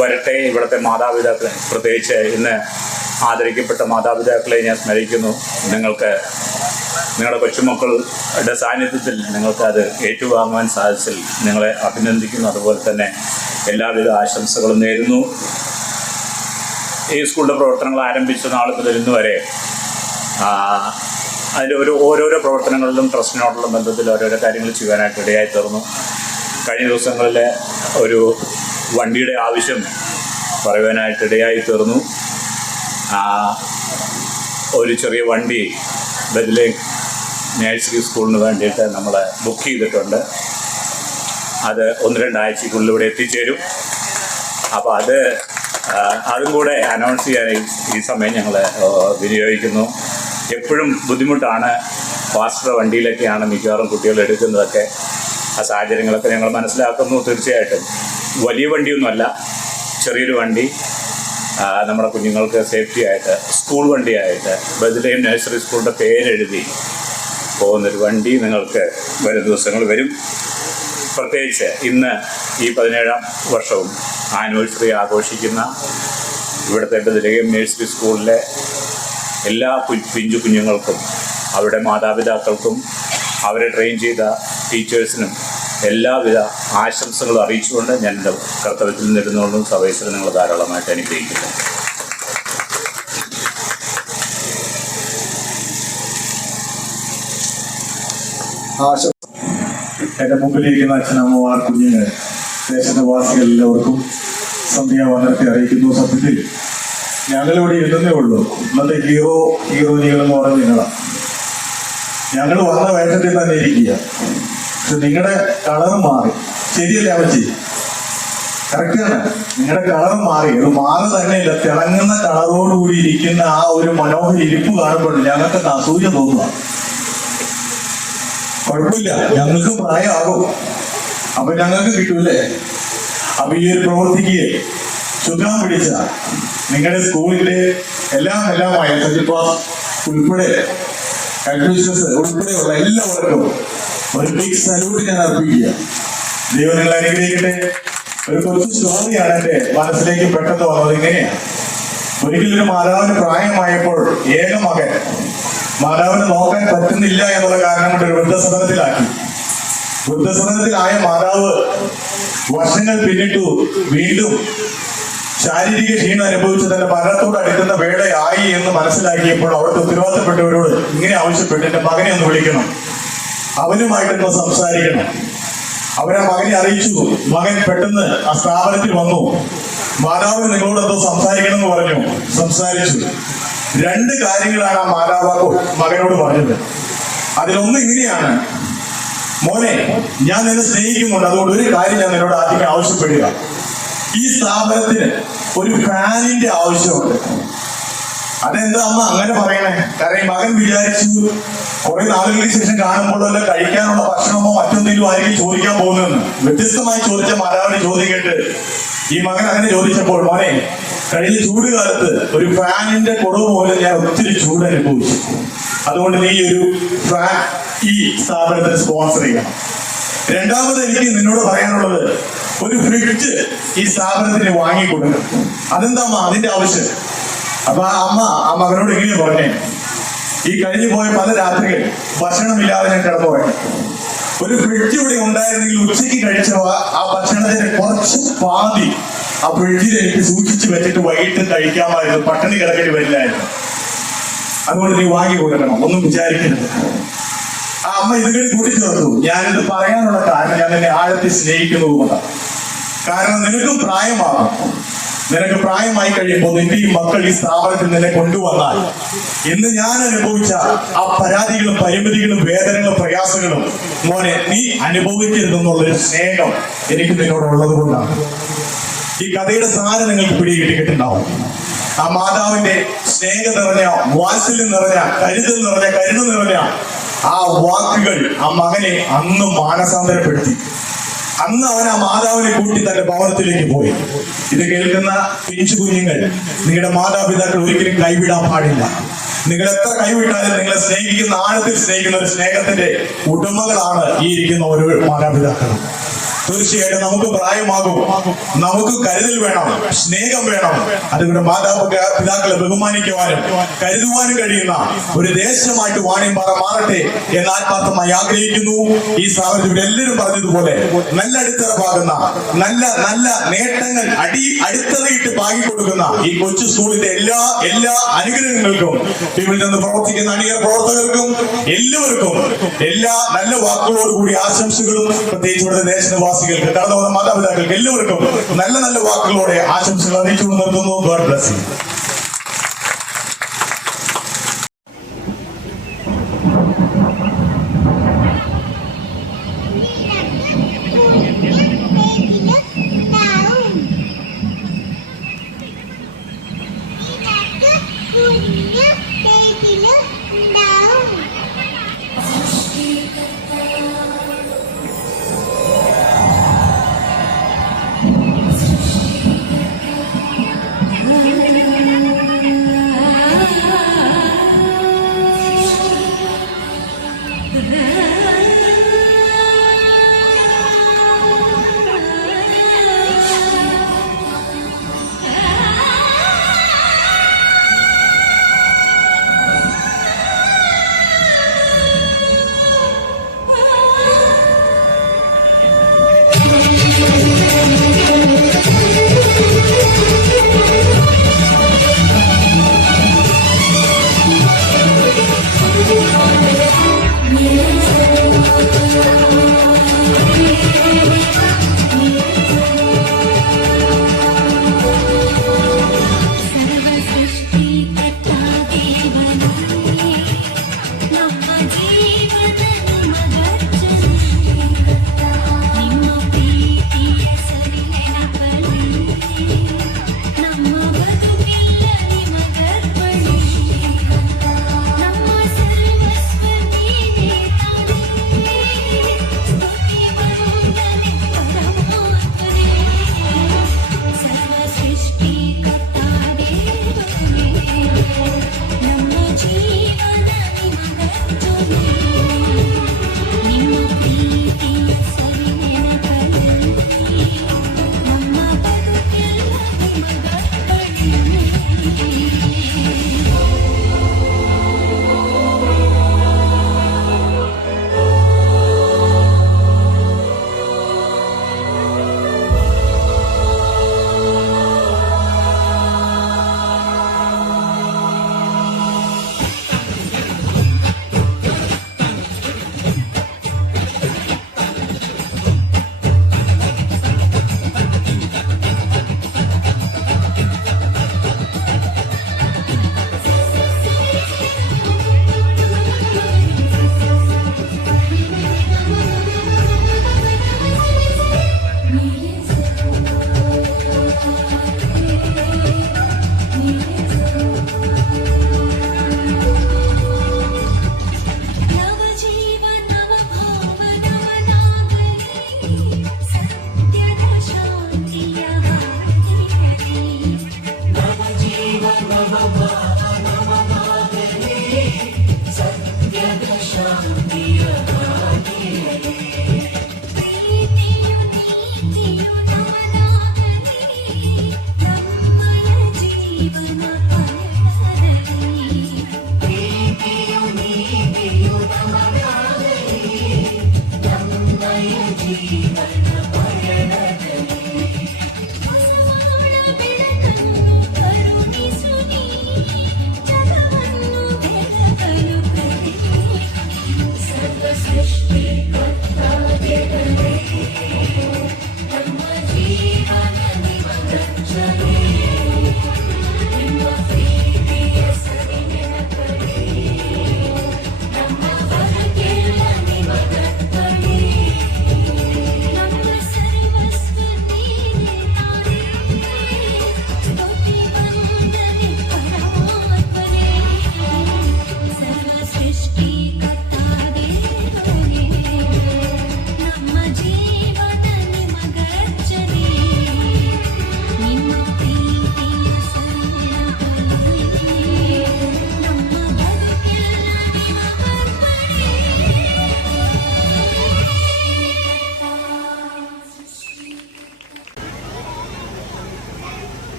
വരട്ടെ. ഇവിടുത്തെ മാതാപിതാക്കളെ, പ്രത്യേകിച്ച് ഇന്ന് ആദരിക്കപ്പെട്ട മാതാപിതാക്കളെ ഞാൻ സ്മരിക്കുന്നു. നിങ്ങളുടെ കൊച്ചുമക്കളുടെ സാന്നിധ്യത്തിൽ നിങ്ങൾക്ക് അത് ഏറ്റുവാങ്ങുവാൻ സാധിച്ചതിൽ നിങ്ങളെ അഭിനന്ദിക്കുന്നു. അതുപോലെ തന്നെ എല്ലാവിധ ആശംസകളും നേരുന്നു. ഈ സ്കൂളിൻ്റെ പ്രവർത്തനങ്ങൾ ആരംഭിച്ച നാൾ മുതൽ ഇന്ന് വരെ അതിൻ്റെ ഓരോരോ പ്രവർത്തനങ്ങളിലും ട്രസ്റ്റിനോടുള്ള ബന്ധത്തിൽ ഓരോരോ കാര്യങ്ങൾ ചെയ്യാനായിട്ട് ഇടയായി തീർന്നു. കഴിഞ്ഞ ദിവസങ്ങളിൽ ഒരു വണ്ടിയുടെ ആവശ്യം പറയുവാനായിട്ട് ഇടയായി തീർന്നു. ഒരു ചെറിയ വണ്ടി ബദലേം നഴ്സറി സ്കൂളിന് വേണ്ടിയിട്ട് നമ്മൾ ബുക്ക് ചെയ്തിട്ടുണ്ട്. അത് 1-2 ആഴ്ചയ്ക്കുള്ളിൽ ഇവിടെ എത്തിച്ചേരും. അപ്പോൾ അതും കൂടെ അനൗൺസ് ചെയ്യാൻ ഈ സമയം ഞങ്ങൾ വിനിയോഗിക്കുന്നു. എപ്പോഴും ബുദ്ധിമുട്ടാണ്, ഫാസ്റ്റർ വണ്ടിയിലൊക്കെയാണ് മിക്കവാറും കുട്ടികൾ എടുക്കുന്നതൊക്കെ. ആ സാഹചര്യങ്ങളൊക്കെ ഞങ്ങൾ മനസ്സിലാക്കുന്നു. തീർച്ചയായിട്ടും വലിയ വണ്ടിയൊന്നുമല്ല, ചെറിയൊരു വണ്ടി നമ്മുടെ കുഞ്ഞുങ്ങൾക്ക് സേഫ്റ്റി ആയിട്ട്, സ്കൂൾ വണ്ടിയായിട്ട് ബദലേം നഴ്സറി സ്കൂളിൻ്റെ പേരെഴുതി പോകുന്നൊരു വണ്ടി നിങ്ങൾക്ക് വരും ദിവസങ്ങൾ വരും. പ്രത്യേകിച്ച് ഇന്ന് ഈ 17ാം വർഷവും ആനിവേഴ്സറി ആഘോഷിക്കുന്ന ഇവിടുത്തെ ബദലേം നഴ്സറി സ്കൂളിലെ എല്ലാ പിഞ്ചു കുഞ്ഞുങ്ങൾക്കും അവരുടെ മാതാപിതാക്കൾക്കും അവരെ ട്രെയിൻ ചെയ്ത ടീച്ചേഴ്സിനും എല്ലാവിധ ആശംസകളും അറിയിച്ചുകൊണ്ട് ഞാൻ എൻ്റെ കർത്തവ്യത്തിൽ നിന്നിരുന്നുകൊണ്ടും സർവേശ്വരൻ നിങ്ങൾ ധാരാളമായിട്ട് അനുഗ്രഹിക്കുന്നു. എൻ്റെ മുമ്പിലിരിക്കുന്ന അച്ഛനമ്മമാർ, കുഞ്ഞുങ്ങൾ, ദേശനിവാസികൾ എല്ലാവർക്കും സന്ധ്യാവന്ദനത്തെ അറിയിക്കുന്നു. സത്യത്തിൽ ഞങ്ങളിവിടെ ഇരുന്നേ ഉള്ളൂ. ഇന്നത്തെ ഹീറോയിനികളെന്ന് പറയുന്നത് നിങ്ങളാണ്. ഞങ്ങൾ വന്ന വേഷത്തിൽ തന്നെ ഇരിക്കുക. പക്ഷെ നിങ്ങളുടെ കളർ മാറി. ശരിയല്ലേ അമ്മച്ചി? കറക്റ്റാണ്. നിങ്ങളുടെ കളർ മാറി. അത് മാറി തന്നെയില്ല, തിളങ്ങുന്ന കളറോടുകൂടി ഇരിക്കുന്ന ആ ഒരു മനോഹര ഇരിപ്പ് കാണുമ്പോൾ ഞങ്ങൾക്ക് അസൂയ തോന്നുക. കുഴപ്പമില്ല, ഞങ്ങൾക്ക് പ്രായമാകും. അപ്പൊ ഞങ്ങൾക്ക് കിട്ടൂലേ? അപ്പൊ ഈ ഒരു പ്രവൃത്തിക്ക് ചുക്കാൻ പിടിച്ച നിങ്ങളുടെ സ്കൂളിന്റെ എല്ലാമായ ഉൾപ്പെടെ അഡ്മിനിസ്ട്രേഷൻ ഉൾപ്പെടെയുള്ള എല്ലാവർക്കും ഒരു ബിഗ് സല്യൂട്ട് ഞാൻ അർപ്പിക്കുക. ദൈവം നിങ്ങൾ അനുഗ്രഹിക്കട്ടെ. ഒരു കുറച്ച് സ്റ്റോറിയാണ് എന്റെ മനസ്സിലേക്ക് പെട്ടെന്ന് വന്നത്. ഇങ്ങനെയാണ്, ഒരിക്കലൊരു മാതാവിന് പ്രായമായപ്പോൾ ഏക മകൻ മാതാവിന് നോക്കാൻ പറ്റുന്നില്ല എന്നുള്ള കാരണം കൊണ്ട് ഒരു വൃദ്ധസദനത്തിലാക്കി. വൃദ്ധസദനത്തിലായ മാതാവ് വർഷങ്ങൾ പിന്നിട്ടു വീണ്ടും ശാരീരിക ക്ഷീണം അനുഭവിച്ച് തന്റെ മരണത്തോട് അടുക്കുന്ന വേളയായി എന്ന് മനസ്സിലാക്കിയപ്പോൾ അവിടുത്തെ ഉത്തരവാദിത്തപ്പെട്ടവരോട് ഇങ്ങനെ ആവശ്യപ്പെട്ടു, എന്റെ മകനെ ഒന്ന് വിളിക്കണം, അവനുമായിട്ടൊന്ന് സംസാരിക്കണം. അവരാ മകനെ അറിയിച്ചു. മകൻ പെട്ടെന്ന് ആ സ്ഥാപനത്തിൽ വന്നു. മാതാവിന് നിങ്ങളോടെന്തോ സംസാരിക്കണം എന്ന് പറഞ്ഞു. സംസാരിച്ചു. 2 കാര്യങ്ങളാണ് ആ മാതാവ് മകനോട് പറഞ്ഞത്. അതിലൊന്ന് ഇങ്ങനെയാണ്, മോനെ, ഞാൻ നിന്നെ സ്നേഹിക്കുന്നുണ്ട്, അതുകൊണ്ട് ഒരു കാര്യം ഞാൻ നിന്നോട് ആദ്യമേ ആവശ്യപ്പെടുക. ഈ സ്ഥാപനത്തിന് ഒരു ഫാനിന്റെ ആവശ്യമുണ്ട്. അതെന്താ അമ്മ അങ്ങനെ പറയണേ? കാരണം ഈ മകൻ വിചാരിച്ചു കുറെ നാളുകൾക്ക് ശേഷം കാണുമ്പോഴല്ല കഴിക്കാനുള്ള ഭക്ഷണമോ മറ്റെന്തെങ്കിലും ആയിരിക്കും ചോദിക്കാൻ പോകുന്നതെന്ന്. വ്യത്യസ്തമായി ചോദിച്ച മാതാവിന്റെ ചോദ്യം കേട്ട് ഈ മകൻ അങ്ങനെ ചോദിച്ചപ്പോൾ, മോനെ, കഴിഞ്ഞ ചൂട് കാലത്ത് ഒരു ഫാനിന്റെ കുറവ് പോലെ ഞാൻ ഒത്തിരി ചൂട് അനുഭവിച്ചു, അതുകൊണ്ട് നീ ഒരു ഫാൻ ഈ സ്ഥാപനത്തിന് സ്പോൺസർ ചെയ്യണം. രണ്ടാമത് എനിക്ക് നിന്നോട് പറയാനുള്ളത്, ഒരു ഫ്രിഡ്ജ് ഈ സ്ഥാപനത്തിന് വാങ്ങിക്കൊടുക്കണം. അതെന്താ അമ്മ അതിന്റെ ആവശ്യം? അപ്പൊ ആ മകനോട് എങ്ങനെ പറഞ്ഞേ, ഈ കഴിഞ്ഞു പോയ പല രാത്രികൾ ഭക്ഷണമില്ലാതെ ഞാൻ കിടന്നുപോയി. ഒരു ഫ്രിഡ്ജ് ഇവിടെ ഉണ്ടായിരുന്നെങ്കിൽ ഉച്ചയ്ക്ക് കഴിച്ച ആ ഭക്ഷണത്തിന് കുറച്ച് പാതി ആ ഫ്രിഡ്ജിൽ എനിക്ക് സൂക്ഷിച്ചു വെച്ചിട്ട് വൈകിട്ട് കഴിക്കാമായിരുന്നു, പട്ടിണി കിടക്കേണ്ടി വരില്ലായിരുന്നു. അതുകൊണ്ട് നീ വാങ്ങി കൊടുക്കണം, ഒന്നും വിചാരിക്കരുത്. ആ അമ്മ ഇതുകൂടി കൂട്ടിച്ചേർത്തു, ഞാനിത് പറയാനുള്ള കാരണം ഞാൻ നിന്നെ ആഴത്തിൽ സ്നേഹിക്കുന്നതുകൊണ്ടാണ്. കാരണം നിനക്കും പ്രായമാകും. നിനക്ക് പ്രായമായി കഴിയുമ്പോൾ നിന്റെ ഈ മക്കൾ ഈ സ്ഥാപനത്തിൽ നിന്നെ കൊണ്ടുവന്നാൽ ഇന്ന് ഞാൻ അനുഭവിച്ച ആ പരാതികളും പരിമിതികളും വേദനകളും പ്രയാസങ്ങളും മോനെ നീ അനുഭവിക്കരുതെന്നുള്ളൊരു സ്നേഹം എനിക്ക് നിന്നോടുള്ളത് കൊണ്ടാണ്. ഈ കഥയുടെ സാരം നിങ്ങൾക്ക് പിടികിട്ടിട്ടുണ്ടാവും. ആ മാതാവിന്റെ സ്നേഹം നിറഞ്ഞ, വാത്സല്യം നിറഞ്ഞ, കരുണ നിറഞ്ഞ ആ വാക്കുകൾ ആ മകനെ അന്ന് മാനസാന്തരപ്പെടുത്തി. അന്ന് അവൻ ആ മാതാവിനെ കൂട്ടി തന്റെ ഭവനത്തിലേക്ക് പോയി. ഇത് കേൾക്കുന്ന പിഞ്ചു കുഞ്ഞുങ്ങൾ, നിങ്ങളുടെ മാതാപിതാക്കൾ ഒരിക്കലും കൈവിടാൻ പാടില്ല. നിങ്ങൾ എത്ര കൈവിട്ടാലും നിങ്ങളെ സ്നേഹിക്കുന്ന, ആഴത്തിൽ സ്നേഹിക്കുന്ന ഒരു സ്നേഹത്തിന്റെ ഉടമകളാണ് ഈ ഇരിക്കുന്ന ഓരോ മാതാപിതാക്കളും. തീർച്ചയായിട്ടും നമുക്ക് പ്രായമാകും, നമുക്ക് കരുതൽ വേണം, സ്നേഹം വേണം. അതുകൊണ്ട് മാതാപിതാക്കളെ ബഹുമാനിക്കുവാനും കരുതുവാനും കഴിയുന്ന ഒരു ദേശമായിട്ട് വാണിയമ്പാറ മാറട്ടെ എന്ന് ആത്മാർത്ഥമായി ആഗ്രഹിക്കുന്നു. ഈ സ്ഥാപനത്തിൽ എല്ലാവരും പറഞ്ഞതുപോലെ നല്ല അടിത്തറ പാകുന്ന, നല്ല നേട്ടങ്ങൾ അടിത്തറയിട്ട് പാകി കൊടുക്കുന്ന ഈ കൊച്ചു സ്കൂളിന്റെ എല്ലാ അനുഗ്രഹങ്ങൾക്കും ഇവിടെ നിന്ന് പ്രവർത്തിക്കുന്ന അണിയറ പ്രവർത്തകർക്കും എല്ലാവർക്കും എല്ലാ നല്ല വാക്കുകളോടുകൂടി ആശംസകളും, പ്രത്യേകിച്ച് ഇവിടെ ദേശനിവാസികൾക്ക്, കടന്നു വന്ന മാതാപിതാക്കൾക്ക് എല്ലാവർക്കും നല്ല വാക്കുകളോടെ ആശംസകൾ അറിയിച്ചുകൊണ്ട് നിർത്തുന്നു. God bless you.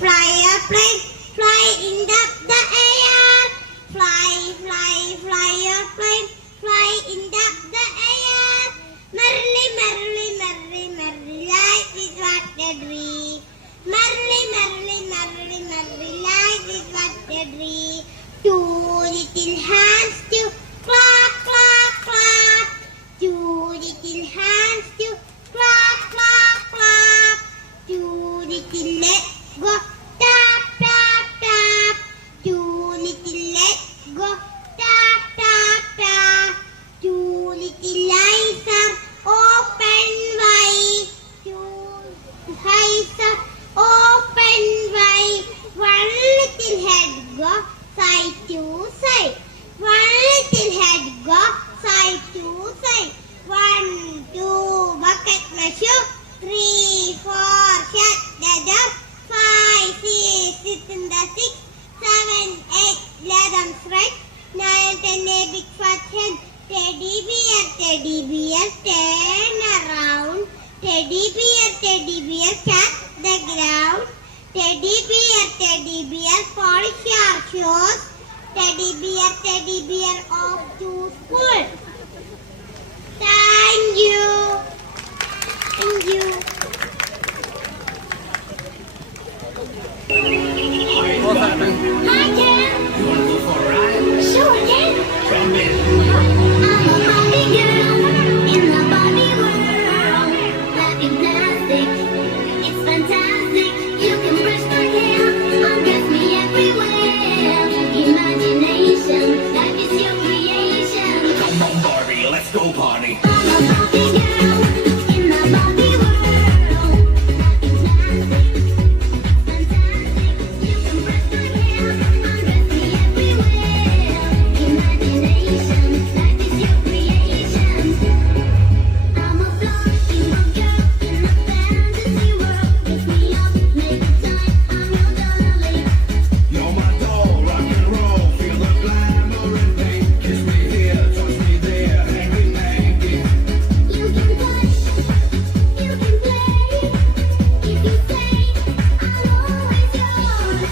fly airplane, fly in the air. Fly, fly, fly airplane, fly in the air. Merrily, merrily, merrily, merrily, life is what a dream. Merrily, merrily, merrily, merrily, life is what a dream. Two little hands to clap, clap, clap. Two little hands to clap, clap, clap. Two little legs go tap, tap, tap. Two little legs go tap, tap, tap. Two little eyes are open wide. Two eyes are open wide. One little head go side to side. One little head go side to side. 1, 2, bucket measure. 3, 4, shut the door. 5, 6, sit in the 6. 7, 8, let them stretch. 9, 10, a big fat head. Teddy bear, turn around. Teddy bear, cat the ground. Teddy bear, polish your shoes. Teddy bear, off to school. Thank you. Thank you. Hi, Ken. You want to go for a ride? Sure, Ken. Jump in. I'm a Barbie girl in the Barbie world. Life in plastic, it's fantastic. You can brush my hair, undress me everywhere. Imagination, life is your creation. Come on, Barbie, let's go party. I'm a Barbie girl in the Barbie world. Life in plastic, it's fantastic. You can brush my hair, undress me everywhere. Imagination, life is your creation. I'm a flying girl in a fantasy world. Wake me up, make it time, I'm your darling. You're my doll, rock and roll, feel the glamour and pain. Kiss me here, touch me there, hanky panky. You can touch, you can play. If you say, I'll always yours.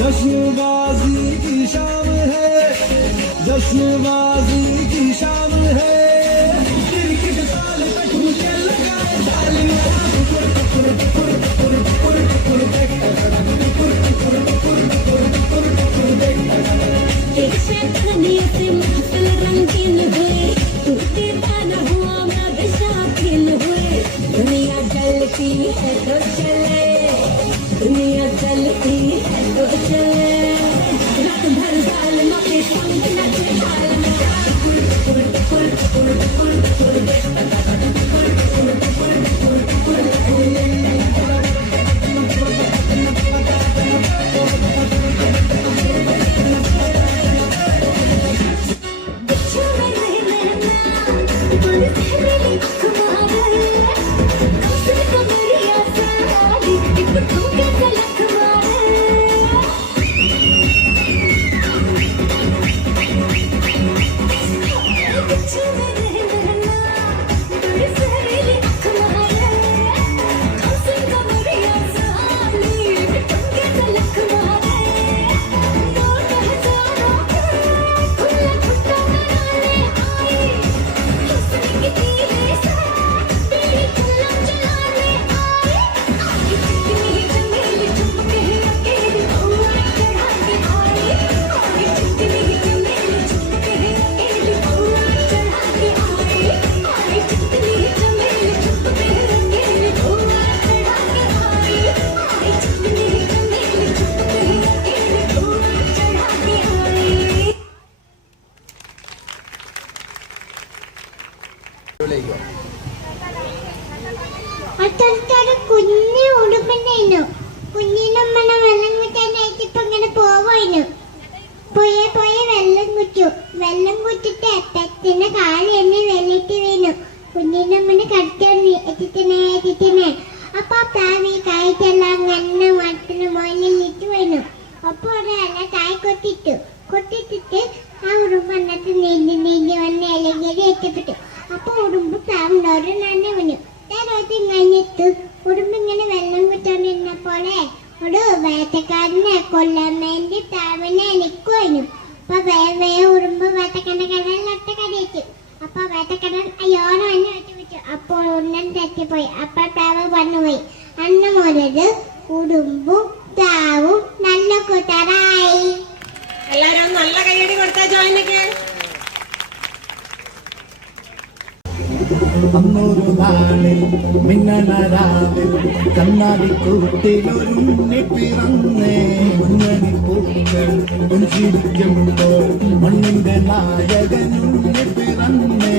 जश्नबाजी की शाम है, जश्नबाजी की शाम है। Cricket साल तक मुझे लगाए एक शैतानी से महफिल रंगीन हुए, तू दीवाना हुआ मैं बेशौकीन हुए। दुनिया जलती है तो चले, दुनिया जलती है तो चले। रात भर जालिमा के संग नचे आलमा। അത്തരത്തൊരു കുഞ്ഞു ഉടുപ്പുണ്ടായിരുന്നു. കുഞ്ഞിനമ്മ വെള്ളം കുറ്റാനായിട്ട് ഇപ്പൊ ഇങ്ങനെ പോവായിരുന്നു. പോയെ വെള്ളം കുറ്റു. വെള്ളം കുറ്റിട്ട് അത്തത്തിന് കാല് എന്നെ വെള്ളിട്ട് വീണു. കുഞ്ഞിനമ്മനെ കടിച്ചോണ്ടിനെ അപ്പൊ പ്രാവി കായ്ക്കെല്ലാം നല്ല മരത്തിന് മുകളിലിട്ട് വീണു. അപ്പൊ ഒരാള കായ് കൊത്തിട്ടിട്ട് ആ ഉറുമ്പ് എന്നിട്ട് നീന്തി വന്ന് ഇലകേരി എത്തിപ്പെട്ടു. അപ്പൊ ഉറുമ്പ് പ്രാവിനോട് നന്നെ വീണു. കഴിഞ്ഞിട്ട് ഉറുമ്പ് ഇങ്ങനെ വെള്ളം കിട്ടോണ്ടിരുന്ന പോലെ ഒരു വേട്ടക്കാരനെ കൊല്ലാൻ വേണ്ടി പ്രാവിനെ എനിക്ക് കഴിഞ്ഞു. അപ്പൊ വേറെ ഉറുമ്പ് വേട്ടക്കാരന്റെ കടലിലൊട്ട കടിയിട്ടു. അപ്പൊ വേട്ടക്കാരൻ അയ്യോനെ വന്ന് വെച്ചു. അപ്പോൾ ഉണ്ണൻ തെറ്റിപ്പോയി. അപ്പൊ പ്രാവ് വന്നുപോയി. അന്ന് മുതൽ ഉറുമ്പും പ്രാവും നല്ല കൂട്ടാറായി. എല്ലാരും നല്ല കൈയടി കൊടുത്ത ജോയിനൊക്കെ. അന്നൊരു നാളിൽ മിന്നണരാവിൽ കണ്ണാടിക്കൂട്ടിലൊരുണ്ണി പിറന്നേ. മുന്നണി പൂക്കൾ പുഞ്ചിരിക്കുമ്പോൾ മണ്ണിന്റെ നായകനുണ്ണി പിറന്നേ.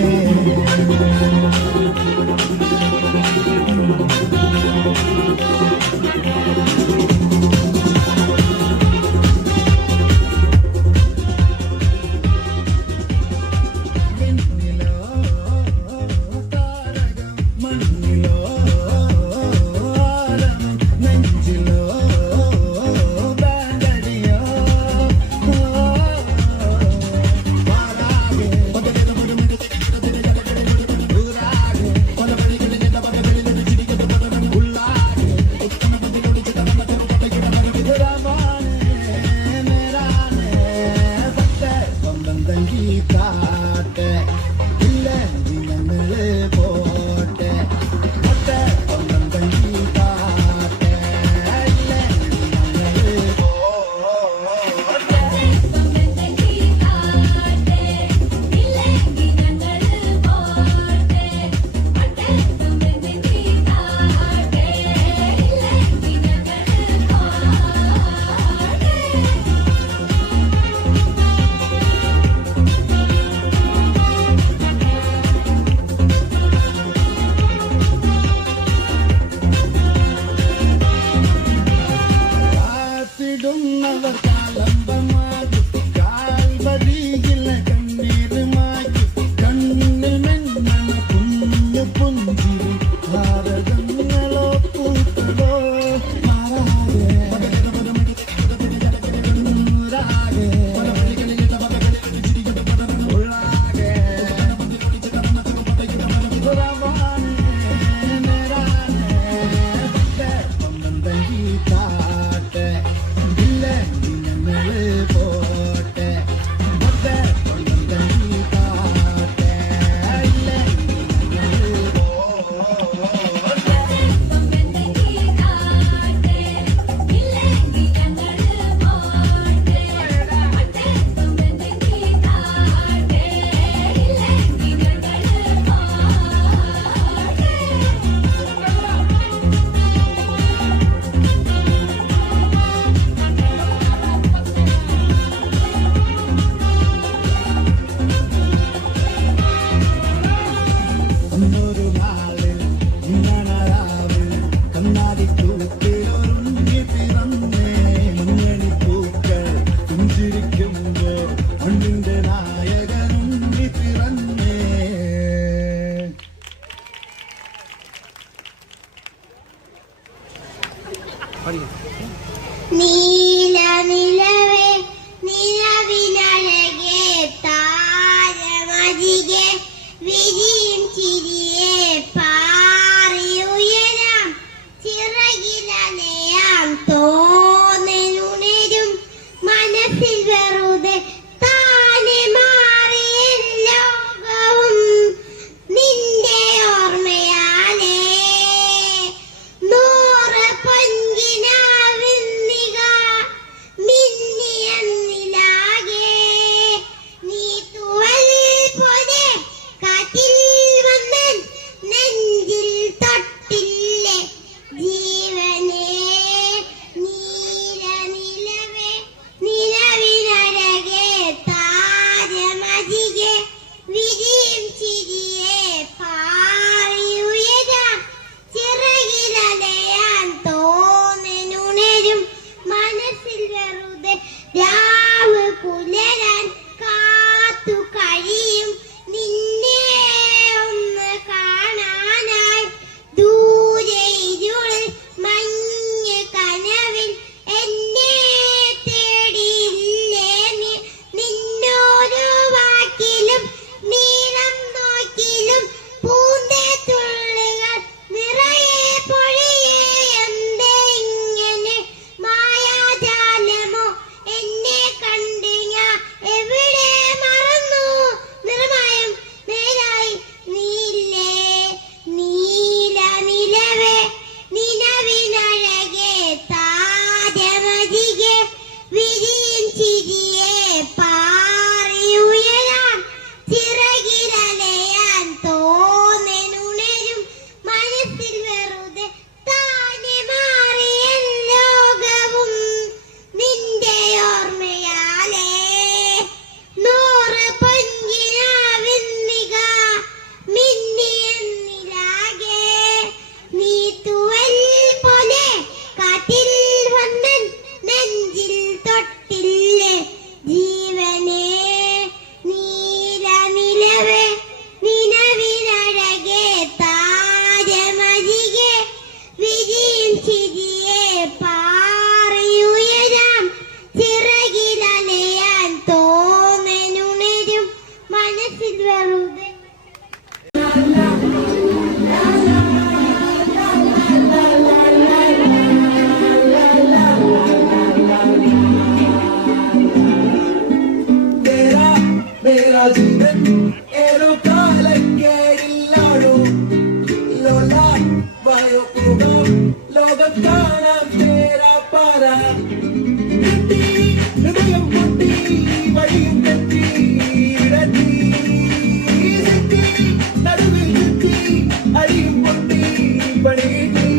നീലനിലവേ നിലവിലഴകേ താരമതികെ വിരിയും ചിരിയെ പാറിയുയരാം ചിറകിലലയാം തോന്നുണരും മനസ്സിൽ വെറുതെ താനെ മാറിയ ലോകവും നിന്റെ ഓർമ്മയാലേ നൂറ് പൊൻകിനാവിന്നിക ലോകം ലോകം കാണാം തേരാ പാര കിട്ടി ഹൃദയം പൊട്ടി വഴിയും തെറ്റി ഇടത്തി സിറ്റി നടുവിൽ ചുറ്റി അടിയും പൊട്ടി പണി കിട്ടി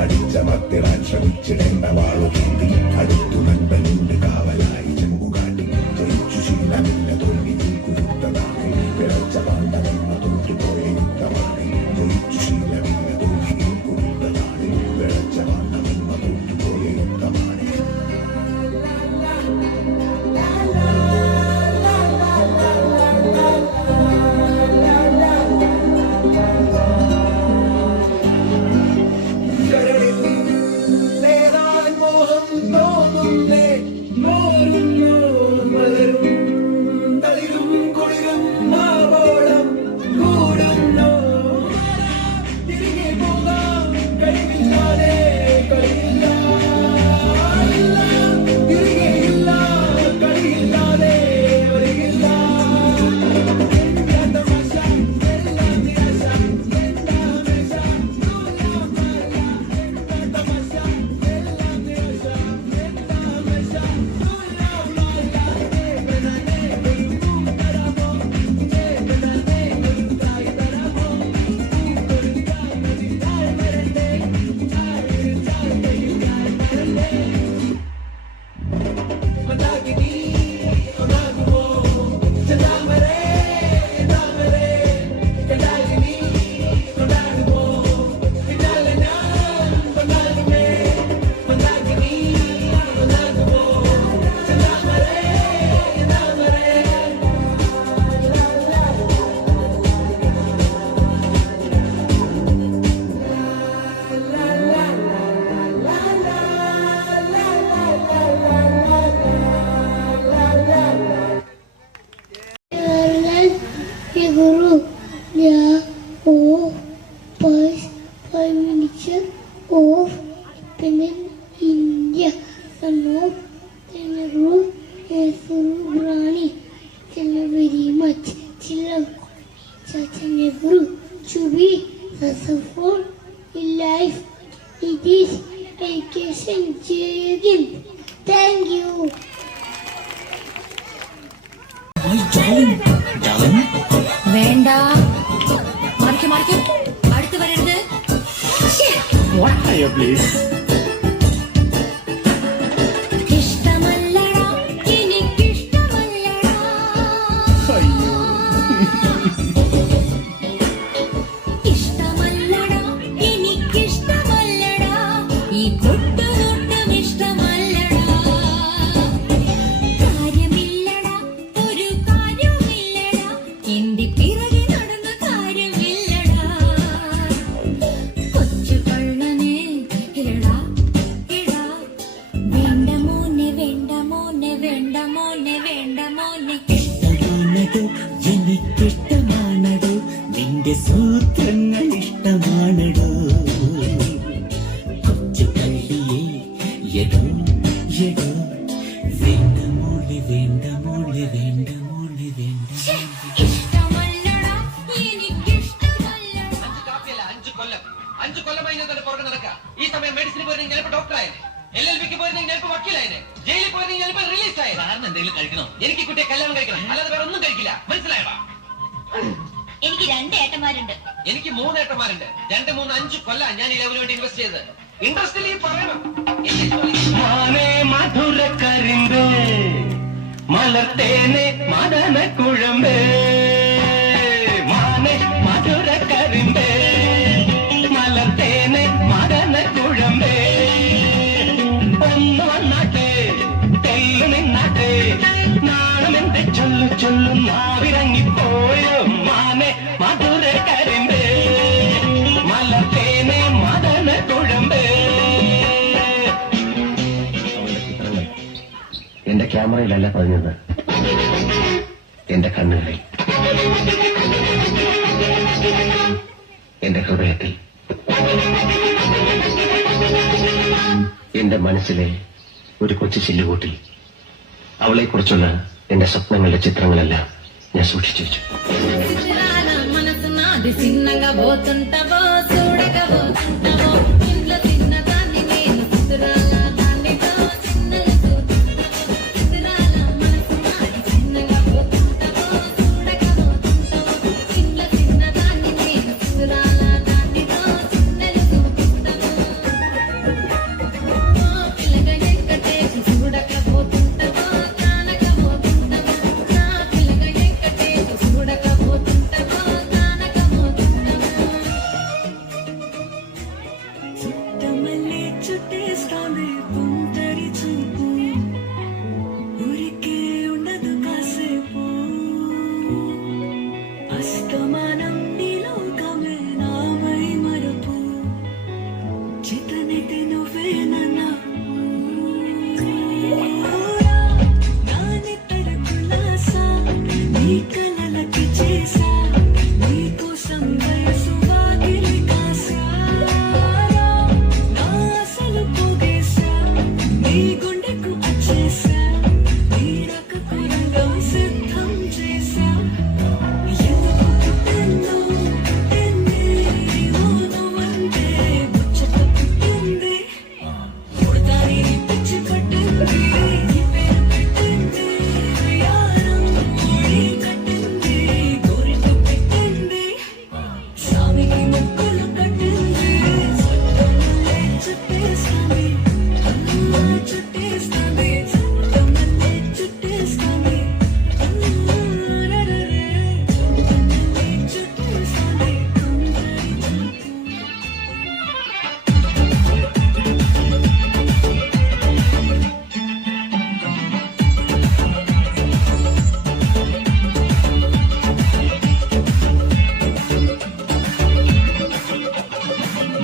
അടിച്ചമർത്തിടാൻ ശ്രമിച്ചിടേണ്ട വാളുകേന്തി അടുത്തു നൻപനുണ്ട് കാവലായി ചെമ്പുകാട്ടി ജയിച്ചു ശീലമില്ല തോൽവിയിൽ കുരുത്തതാണ് പിഴച്ച പാണ്ഡവെന്ന തോറ്റുപോയ യുദ്ധമാണ് ജയിച്ചു ശീലമില്ല തോൽവിയിൽ കുരുത്തതാണ് പിഴച്ച പാണ്ഡവെന്ന തോറ്റുപോയ യുദ്ധമാണ് Guru, yeah, oh, Prime Minister of India, son of Nehru, Rani. Thank you very much. Chacha Nehru to be successful in life. It is education journey. Thank you. വേണ്ട മറിക്കും അടുത്ത് വരരുത് ഇഷ്ടമല്ലടാ എനിക്കിഷ്ടമല്ലടാ ഇഷ്ടമല്ലടാ എനിക്കിഷ്ടമല്ലടാ ഈ പൊട്ടുതൊട്ടും ഇഷ്ടമല്ലടാ കാര്യമില്ലടാ ഒരു കാര്യമില്ലടാ എന്റെ പിറകെ നടന്ന കാര്യമില്ലടാ കൊച്ചു കള്ളനെ എടാ എടോ എടോ വേണ്ട മോളെ വേണ്ട മോളെ വേണ്ട മോളെ വേണ്ട ഇഷ്ടമല്ലടാ എനിക്കിഷ്ടമല്ലടാ 5 കൊല്ലമായി ഞാൻ തന്നെ പുറകെ നടക്കുക. ഈ സമയം മെഡിസിന് പോയിരുന്നെങ്കിൽ ചിലപ്പോൾ ഡോക്ടറായത്, LLB-ക്ക് പോയിരുന്നെങ്കിൽ ചിലപ്പോൾ വക്കീലായത്, ജയിലിൽ പോയിരുന്നെങ്കിൽ ചിലപ്പോൾ റിലീസ് ആയത്. കാരണം എന്തെങ്കിലും കഴിക്കണോ? എനിക്ക് കുട്ടിയെ കല്യാണം കഴിക്കണം, അല്ലാതെ വേറെ ഒന്നും കഴിക്കില്ല. മനസ്സിലായടാ? എനിക്ക് 2 ഏട്ടന്മാരുണ്ട്. എനിക്ക് 3 ഏട്ടന്മാരുണ്ട്. 2, 3, 5 കൊല്ലം ഞാൻ ഈ ലെവലിന് വേണ്ടി ഇൻവെസ്റ്റ് ചെയ്ത്. ഇൻട്രസ്റ്റിൽ ഈ പറയണം. മധുര കരിമ്പേ മലർത്തേനെ മദന കുഴമ്പേ മാനെ മധുര കരിമ്പേ മലർത്തേനെ മദന കുഴമ്പേ ഒന്ന് വന്നാട്ടെ തെല്ലു നിന്നാട്ടെ നാണമെന്റെ ചൊല്ലു ചൊല്ലു നാവിറങ്ങിപ്പോയോ മാനെ മധുര കരിമ്പേ മലർത്തേനെ മദന കുഴമ്പേ. എന്റെ ക്യാമറയിലല്ല പറഞ്ഞത്, എന്റെ കണ്ണുകളിൽ, എന്റെ ഹൃദയത്തിൽ, എന്റെ മനസ്സിലെ ഒരു കൊച്ചു ചില്ലുകൂട്ടിൽ അവളെക്കുറിച്ചുള്ള എന്റെ സ്വപ്നങ്ങളുടെ చిత్రങ്ങളെല്ലാം ഞാൻ సూక్షించి വെച്ചു. మనసు నాది చిన్నగా పోతుంటావో చూడగా పోతుంటావో ఇంట్లో చిన్నదాన్ని నేను సుతురాల దానితో చిన్నగా పోతుంటావో సుతురాల మనసు నాది చిన్నగా పోతుంటావో చూడగా పోతుంటావో ఇంట్లో చిన్నదాన్ని నేను సుతురాల దానితో చిన్నగా పోతుంటావో పిల్లగా ఎక్కటేసి చూడక పోతుంటావో కానక పోతుంటావో నా పిల్లగా ఎక్కటేసి చూడక పోతుంటావో కానక పోతుంటావో చుట్టమల్లే చుట్టేస్తాంది పుంతరి చూపు ఊరికే ఉండదు కాసేపు అస్తమానం నీలోకమే నామై మరపు చితనైతే నువ్వేనన్నా నానితర కులాసా నీ కలలకి చేసా నీ కోసం వయసు వాకిలి కాసా నా అసలు పోగేసా నీ గుండెకు వచ్చేసా నీ రకకు రంగం సిద్ధం చేసా ఎందుకు పుట్టిందో పుట్టింది నువ్వంటే ముచ్చట పుట్టింది పుడతాని పిచ్చి పట్టింది నీ పేరు పెట్టింది యారం ముడి కట్టింది కోరిక పెట్టింది స్వామికి మొక్కులు కట్టింది చట్టమల్లే చుట్టేస్తాంది చుట్టేస్తాంది చట్టమల్లే చుట్టేస్తాంది రరరే చట్టమల్లే చుట్టేస్తాంది కొందరి చూపు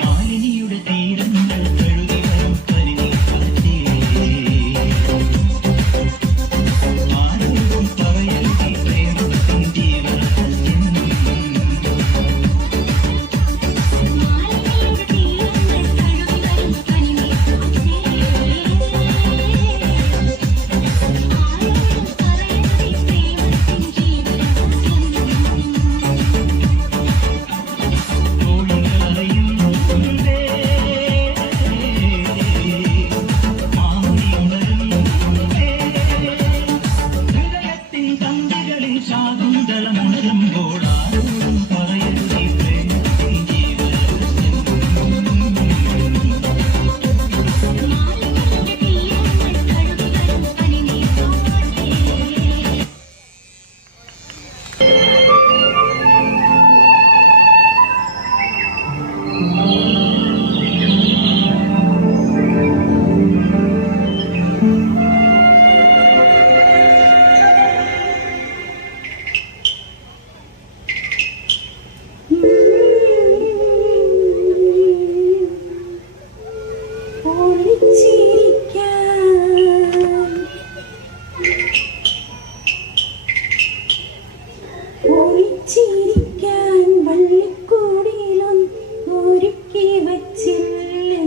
മാലിനിയുടെ തീരങ്ങൾ കഴുകി വരും പനിനീർക്കാറ്റേ ആരോടും പറയരുതീ പ്രേമത്തിൻ ജീവരഹസ്യം മാലിന്യയുടെ തീരങ്ങൾ കഴുകി വരും പനിനീർക്കാറ്റേ ആരോടും പറയരുതീ പ്രേമത്തിൻ ജീവരഹസ്യം തോളിലറിയും മുമ്പേ മാമുടി ഉണരും മുമ്പേ ഹൃദയത്തിൻ തന്തികളിൽ ശാകുന്തളം ഉണരുമ്പോൾ ആരോടും പറയരുതീ പ്രേമത്തിൻ ജീവരഹസ്യം മാലിന്യയുടെ തീരങ്ങൾ കഴുകി വരും പനിനീർക്കാറ്റേ ഒളിച്ചിരിക്കാൻ വള്ളിക്കൂടിലും ഒരുക്കി വച്ചില്ലേ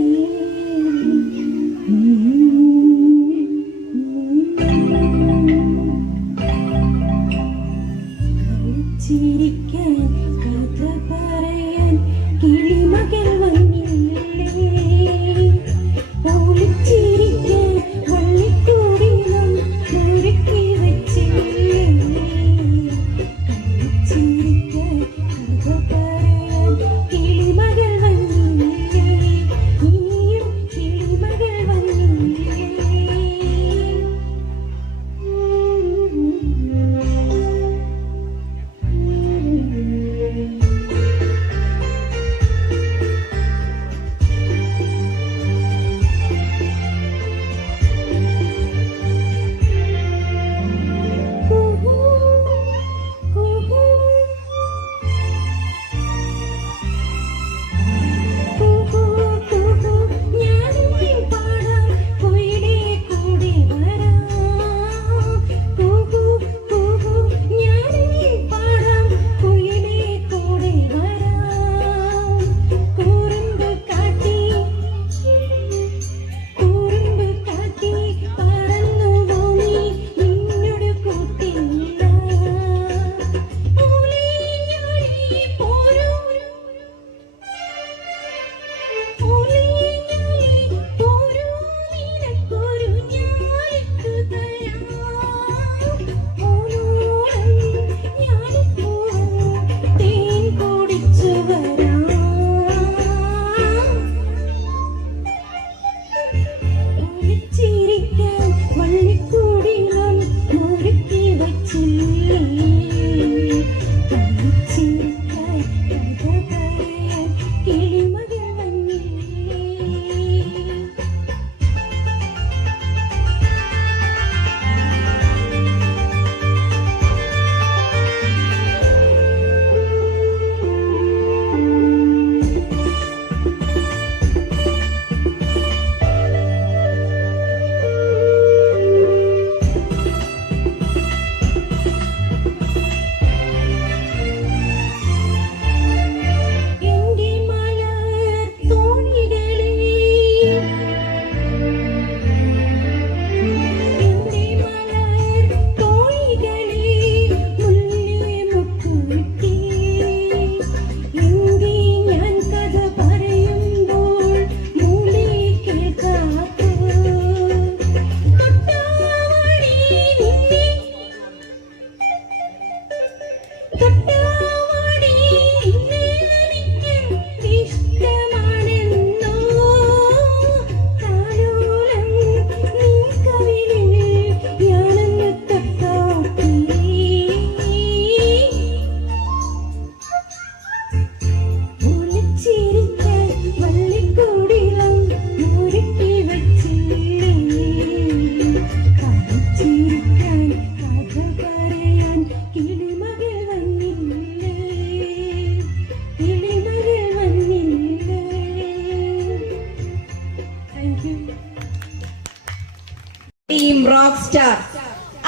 ടീം റോക്ക് സ്റ്റാർ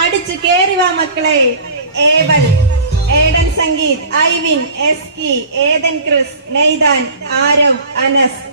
അടിച്ചു കേറി വാ മക്കളെ. ഏഡൻ സംഗീത്, ഐവിൻ, എസ്കി, Eden Chris, Nathan, Aarav, Anas.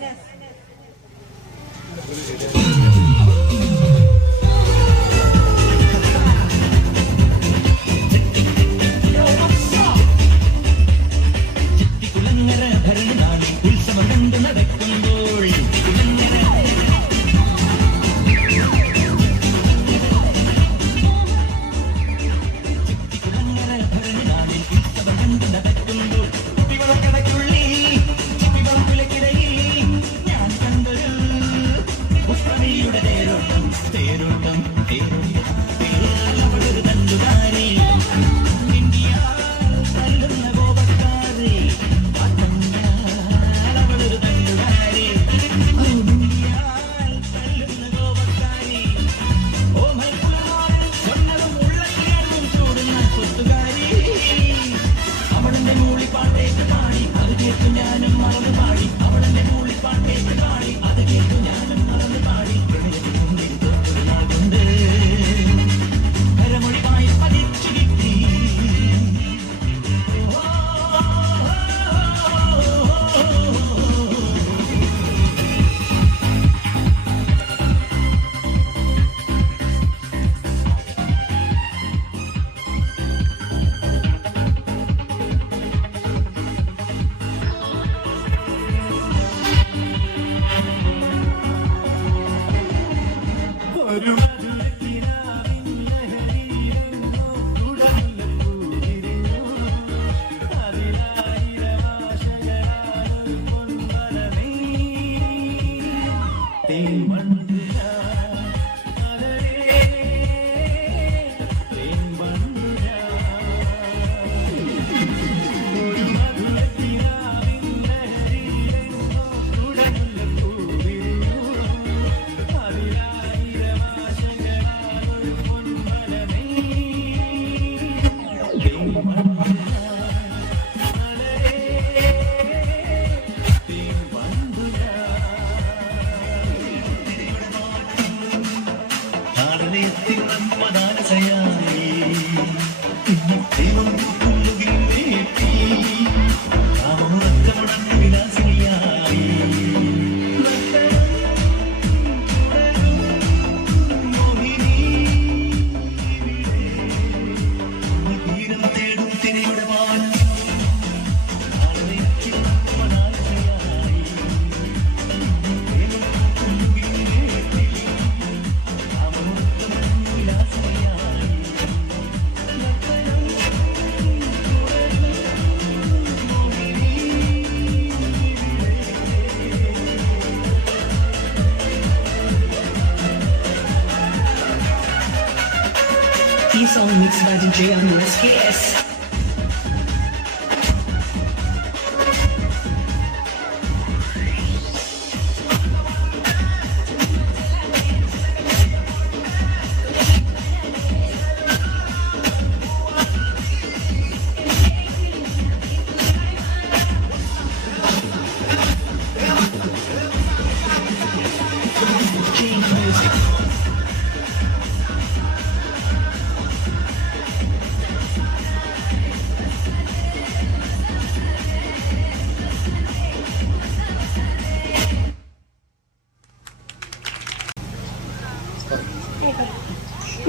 Song mixed by DJ Anuras KS.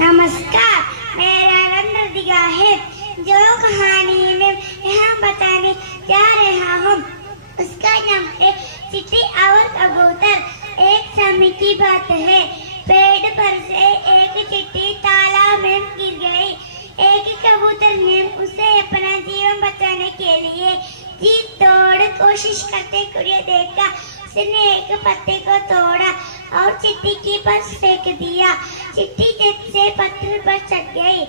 नमस्कार, मेरा नाम नदिया है। जो कहानी मैं यहाँ बताने जा रहा हूँ उसका नाम है चिट्टी और कबूतर। एक समय की बात है, पेड़ पर से एक चिट्टी तालाब में गिर गई। एक कबूतर ने उसे अपना जीवन बचाने के लिए जी तोड़ कोशिश करते हुए देखा। उसने एक पत्ते को तोड़ा और चिट्टी के पास फेंक दिया। चिट्टी से पत्थर पर चढ़ गई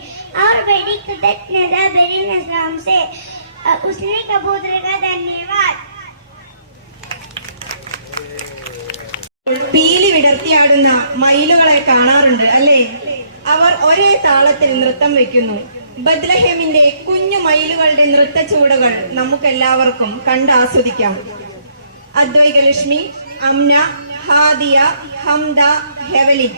और बड़ी कुदरत नजर बेरी नजराम से उसने कबूतर का धन्यवाद। പീലി വിടർത്തിയാടുന്ന മയിലുകളെ കാണാറുണ്ട് അല്ലേ? അവർ ഒരേ താളത്തിൽ നൃത്തം വെക്കുന്നു. ബത്ലഹേമിന്റെ കുഞ്ഞു മയിലുകളുടെ നൃത്ത ചുവടുകൾ നമുക്കെല്ലാവർക്കും കണ്ടാസ്വദിക്കാം. അദ്വൈകലക്ഷ്മി, അംന, ഹാദിയ, ഹംദ, ഹെവലിൻ.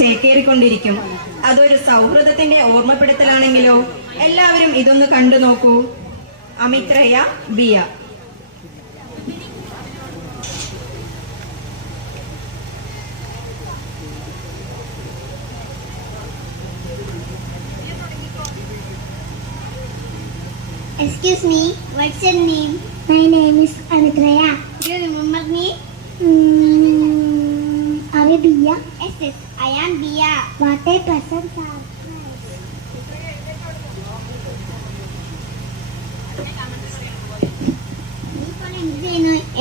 ചേക്കേറിക്കൊണ്ടിരിക്കും. അതൊരു സൗഹൃദത്തിന്റെ ഓർമ്മപ്പെടുത്തലാണെങ്കിലോ. എല്ലാവരും ഇതൊന്ന് കണ്ടു നോക്കൂ. അമിത്രയ ബിയ. Excuse me, what's your name? My name is Amitraya. Do you remember me? Are you Bia? Yes, I am Bia. What a pleasant surprise.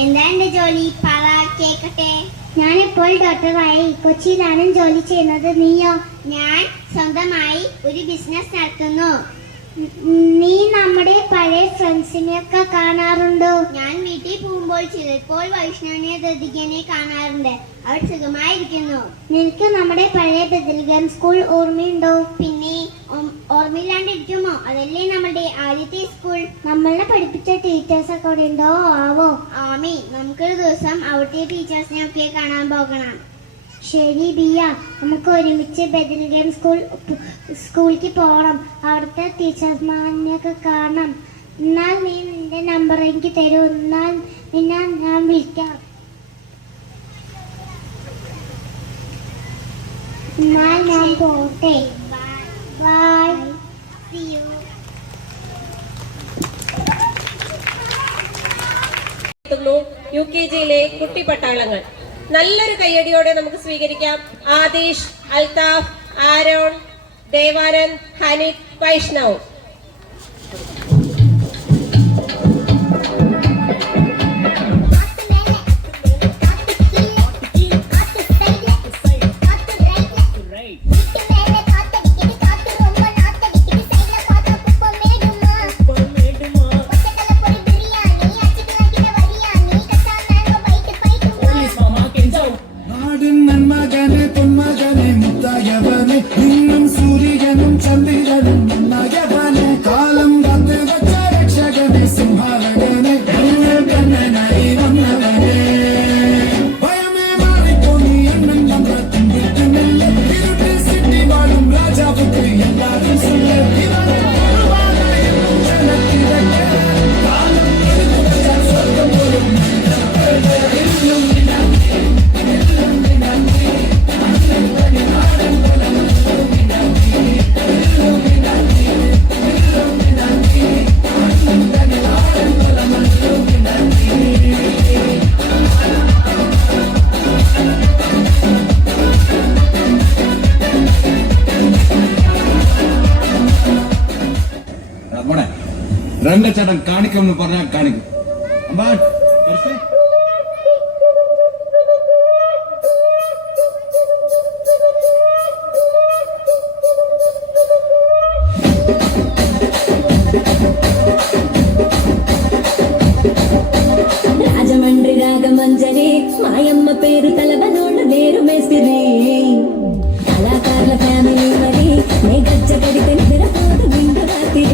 എന്താ എന്റെ ജോലി? പറ കേക്കട്ടെ. ഞാനിപ്പോൾ ഡോക്ടറായി കൊച്ചിയിലാണ് ജോലി ചെയ്യുന്നത്. നീയോ? ഞാൻ സ്വന്തമായി ഒരു ബിസിനസ് നടത്തുന്നു. നീ നമ്മുടെ പഴയ ഫ്രണ്ട്സിനെയൊക്കെ കാണാറുണ്ടോ? ഞാൻ വീട്ടിൽ പോകുമ്പോൾ ചിലപ്പോൾ വൈഷ്ണവിനെ ദതികനെ കാണാറുണ്ട്. അവർ സുഖമായിരിക്കുന്നു. നിനക്ക് നമ്മുടെ പഴയ ബദൽഗൻ സ്കൂൾ ഓർമ്മയുണ്ടോ? പിന്നെ ഓർമ്മയില്ലാണ്ടിരിക്കുമോ? അതല്ലേ നമ്മുടെ ആദ്യത്തെ സ്കൂൾ. നമ്മളെ പഠിപ്പിച്ച ടീച്ചേഴ്സ് ഒക്കെ അവിടെ ഉണ്ടോ ആവോ? ആമി, നമുക്കൊരു ദിവസം അവിടുത്തെ ടീച്ചേഴ്സിനെ ഒക്കെ കാണാൻ പോകണം. ശരി ബിയ, നമുക്ക് ഒരുമിച്ച് ബദൽഗൻ സ്കൂളിലേക്ക് പോകണം. അവിടുത്തെ ടീച്ചർമാരെയൊക്കെ കാണണം. എന്നാൽ നീ നിന്റെ നമ്പർ എനിക്ക് തരൂ. എന്നാൽ നിന്നെ ഞാൻ വിളിക്കാം. എന്നാൽ ഞാൻ പോട്ടെ. ബൈ. See you. UKGയിലെ കുട്ടി പട്ടാളങ്ങൾ. നല്ലൊരു കയ്യടിയോടെ നമുക്ക് സ്വീകരിക്കാം. ആദിഷ്, അൽതാഫ്, ആരോൺ, ദേവാനന്ദ്, ഹനിത്, വൈഷ്ണവ്. രംഗച്ചേട്ടൻ കാണിക്കുമെന്ന് പറഞ്ഞാൽ കാണിക്കും. రాజమండ్రి రాగమంజరి మాయమ్మ పేరు తలవనోళ్ళ వేరు మేస్తిరి కళాకారుల ఫ్యామిలీ మరి నే గజ్జ కడితే నిద్రపోదు నిండు రాత్రి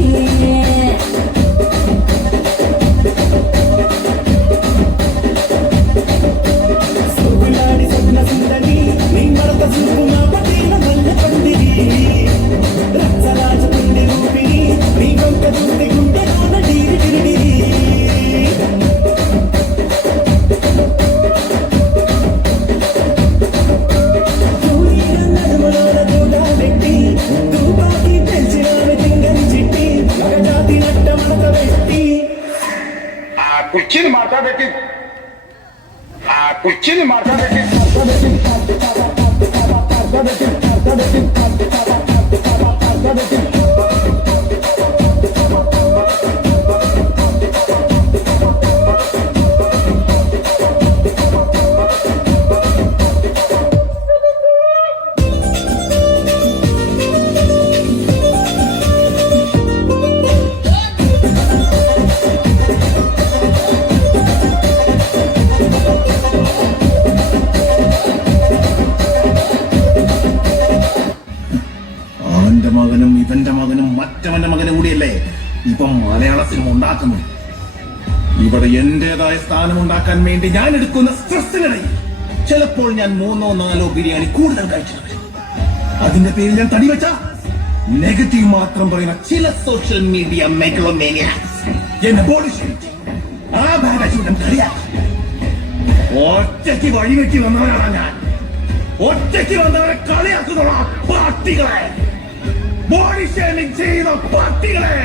కుర్చీని మాట్లాడబెట్టి కుర్చీని మాట్లాడబెట్టి മകനും ഇവന്റെ മകനും മറ്റവന്റെ മകനും കൂടിയല്ലേ ഇപ്പം മലയാള സിനിമ ഉണ്ടാക്കുന്നത്. ഇവിടെ എന്റേതായ സ്ഥാനം ഉണ്ടാക്കാൻ വേണ്ടി ഞാൻ എടുക്കുന്ന സ്ട്രെസ്സിനിടയിൽ ചിലപ്പോൾ ഞാൻ 3-4 ബിരിയാണി കൂടുതൽ കഴിച്ചിട്ടുണ്ട്. അതിന്റെ പേരിൽ ഞാൻ തടി വെച്ച നെഗറ്റീവ് മാത്രം പറയുന്ന ചില സോഷ്യൽ മീഡിയ മെഗലോമേനിയാക്സ് എന്നെ ബോഡി ആ ബാബാശൂട്ടൻ കളിയാക്കി. ഒറ്റയ്ക്ക് വഴിവെട്ടി വന്നവനാണ് ഞാൻ. ഒറ്റയ്ക്ക് വന്നവരെ കളിയാക്കുന്നുള്ള പാർട്ടികളെ, ബോഡി ഷേമിംഗ് ചെയ്യുന്ന പാർട്ടികളെ.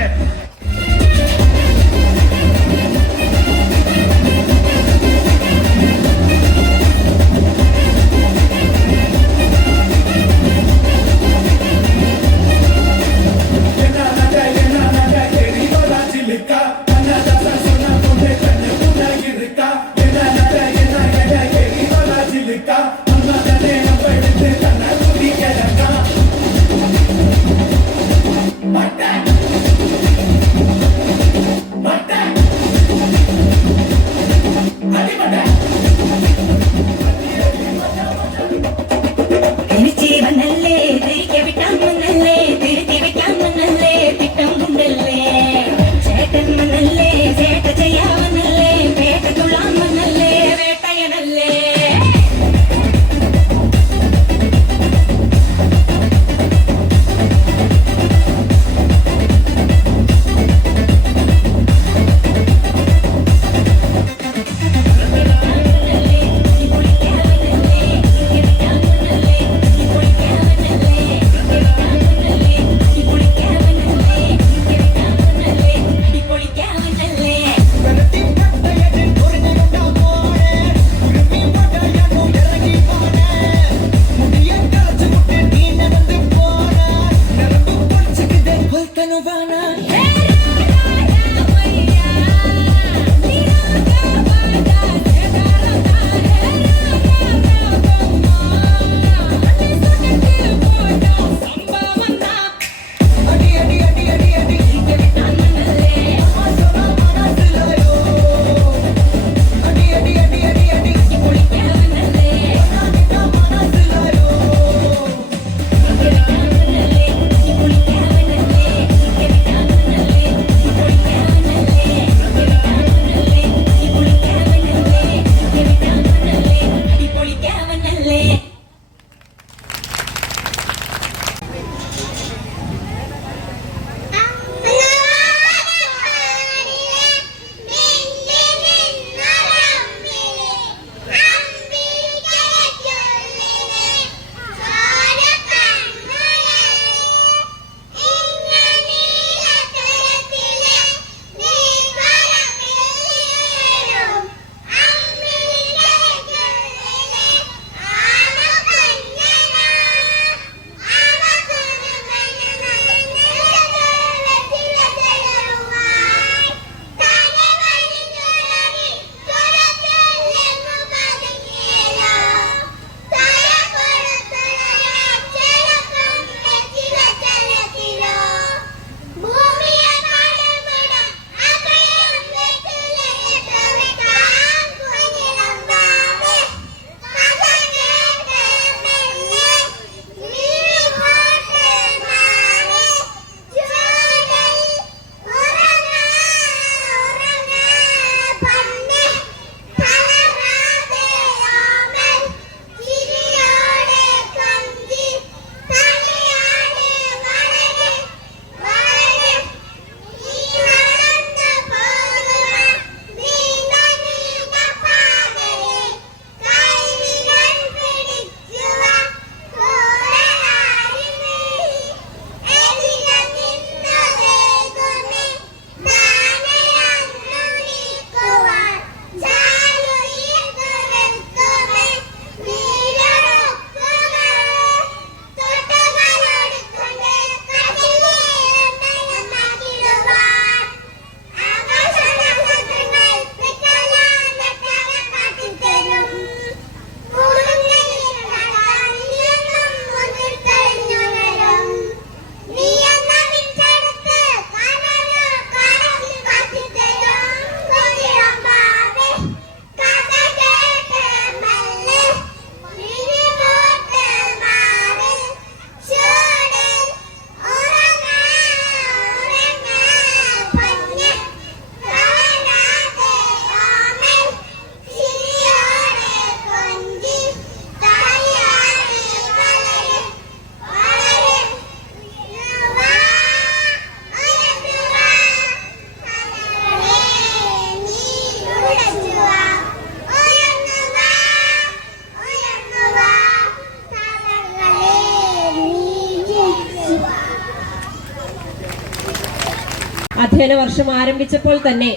അധ്യയന വർഷം ആരംഭിച്ചപ്പോൾ തന്നെ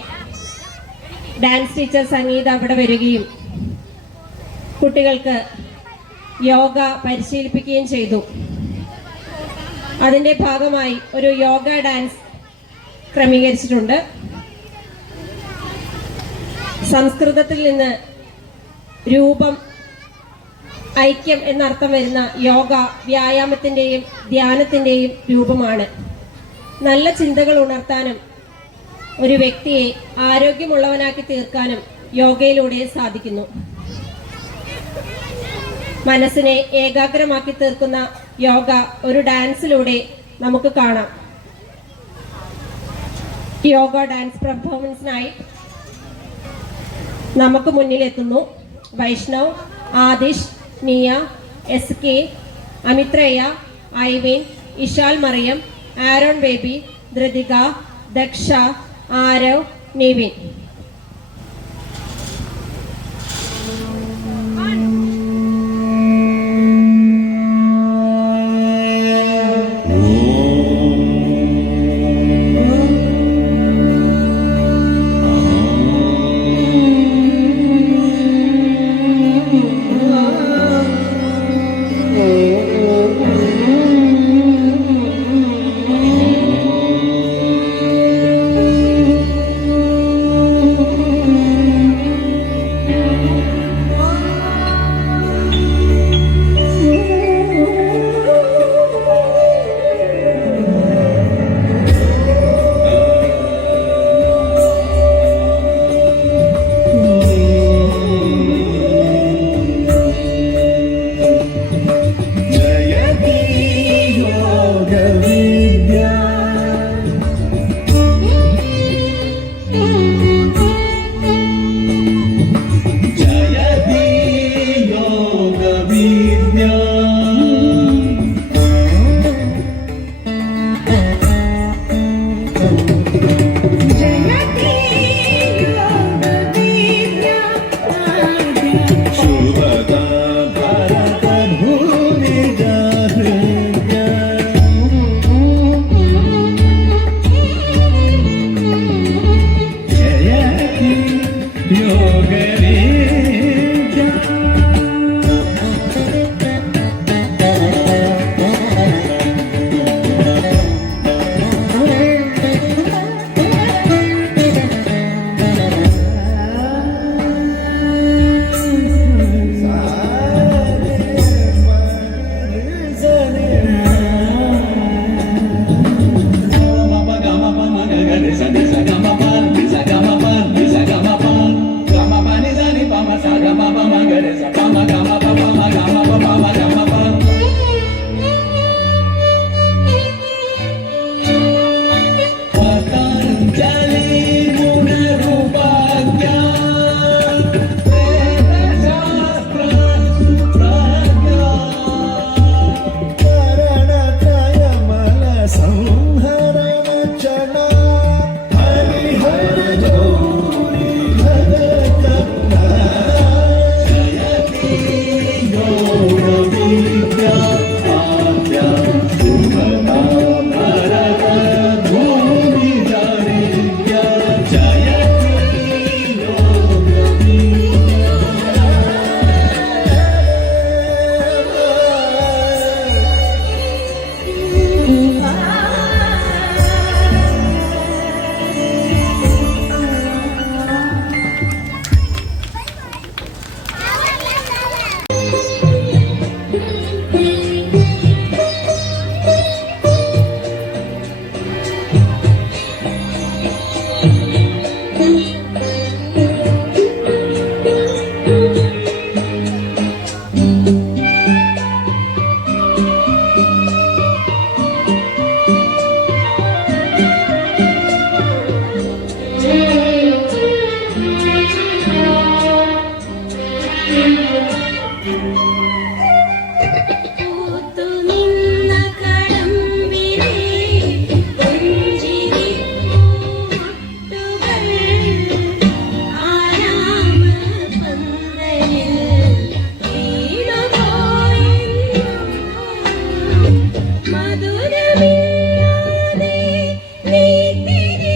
ഡാൻസ് ടീച്ചർ സംഗീത അവിടെ വരികയും കുട്ടികൾക്ക് യോഗ പരിശീലിപ്പിക്കുകയും ചെയ്തു. അതിൻ്റെ ഭാഗമായി ഒരു യോഗ ഡാൻസ് ക്രമീകരിച്ചിട്ടുണ്ട്. സംസ്കൃതത്തിൽ നിന്ന് രൂപം, ഐക്യം എന്നർത്ഥം വരുന്ന യോഗ വ്യായാമത്തിൻ്റെയും ധ്യാനത്തിൻ്റെയും രൂപമാണ്. നല്ല ചിന്തകൾ ഉണർത്താനും ഒരു വ്യക്തിയെ ആരോഗ്യമുള്ളവനാക്കി തീർക്കാനും യോഗയിലൂടെ സാധിക്കുന്നു. മനസ്സിനെ ഏകാഗ്രമാക്കി തീർക്കുന്ന യോഗ ഒരു ഡാൻസിലൂടെ നമുക്ക് കാണാം. യോഗ ഡാൻസ് പെർഫോമൻസിനായി നമുക്ക് മുന്നിലെത്തുന്നു Vaishnav, Aadish, Niya, SK, Amitreya, Ivin, Ishal Mariyam, Aaron Baby, Dhritika, Daksha, Aarav, Nivin. മധുരമില്ലാതെ നീ തിരി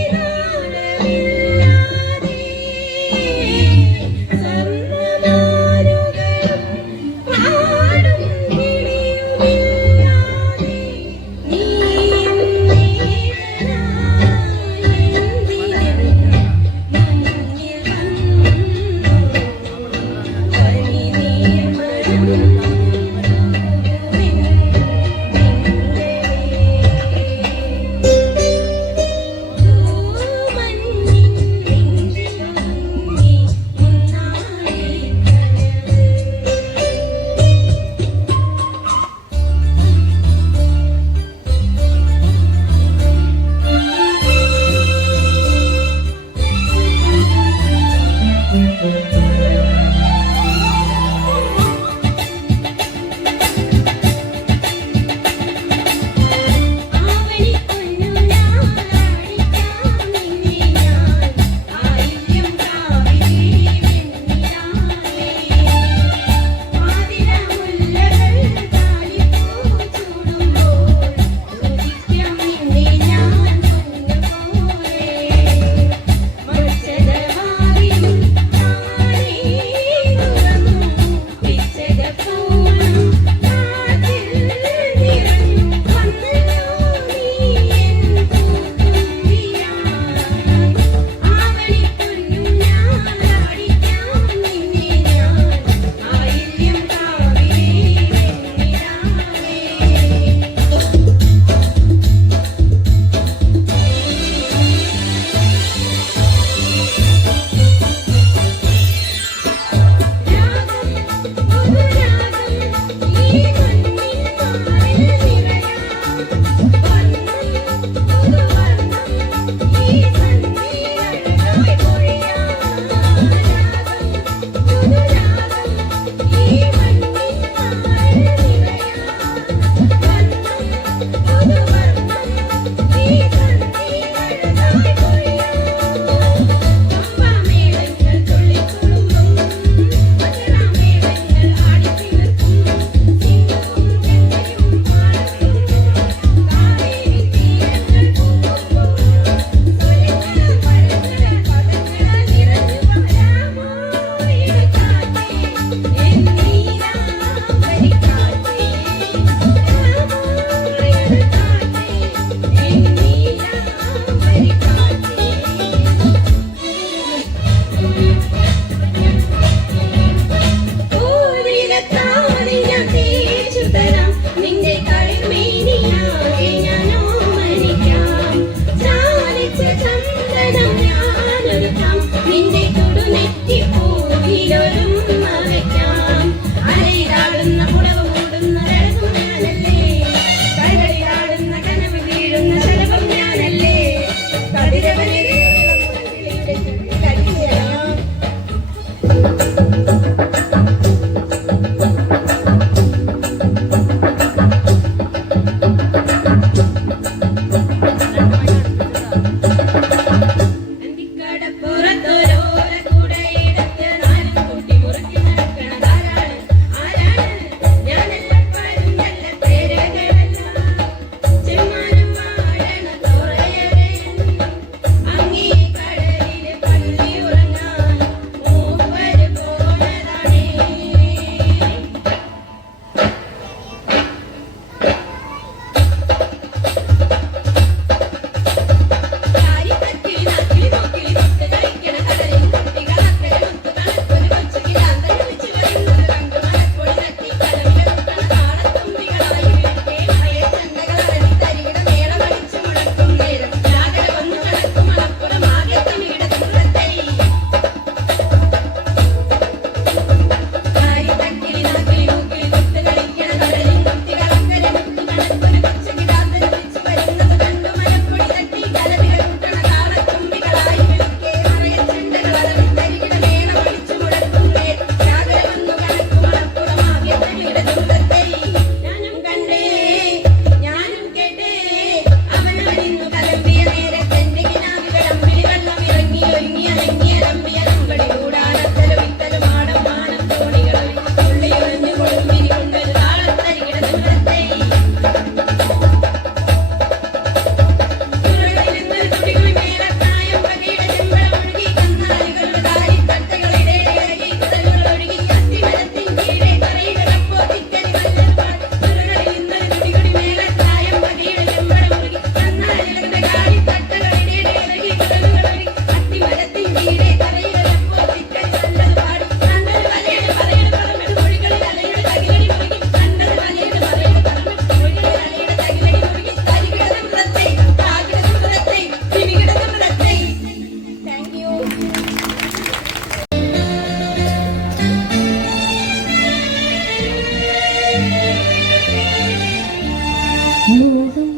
മോഹം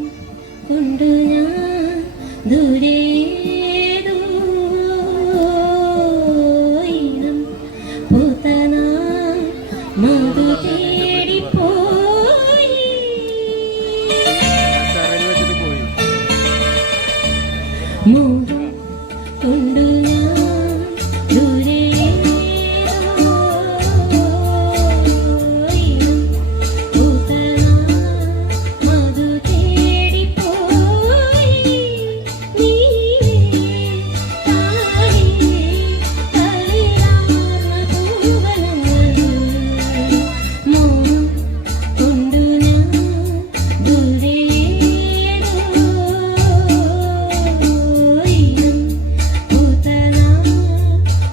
കൊണ്ടു ഞാൻ ദൂരേതോ ഇനം പൂത്തനാൾ മധു തേടിപ്പോയി. മോഹം കൊണ്ടു ഞാൻ ദൂരേതോ ഇനം പൂത്തനാൾ മധു തേടിപ്പോയി. നീയേ താഴെ തളിരാർന്ന പൂവനങ്ങൾ. മോഹം കൊണ്ടു ഞാൻ ദൂരേതോ ഇനം പൂത്തനാൾ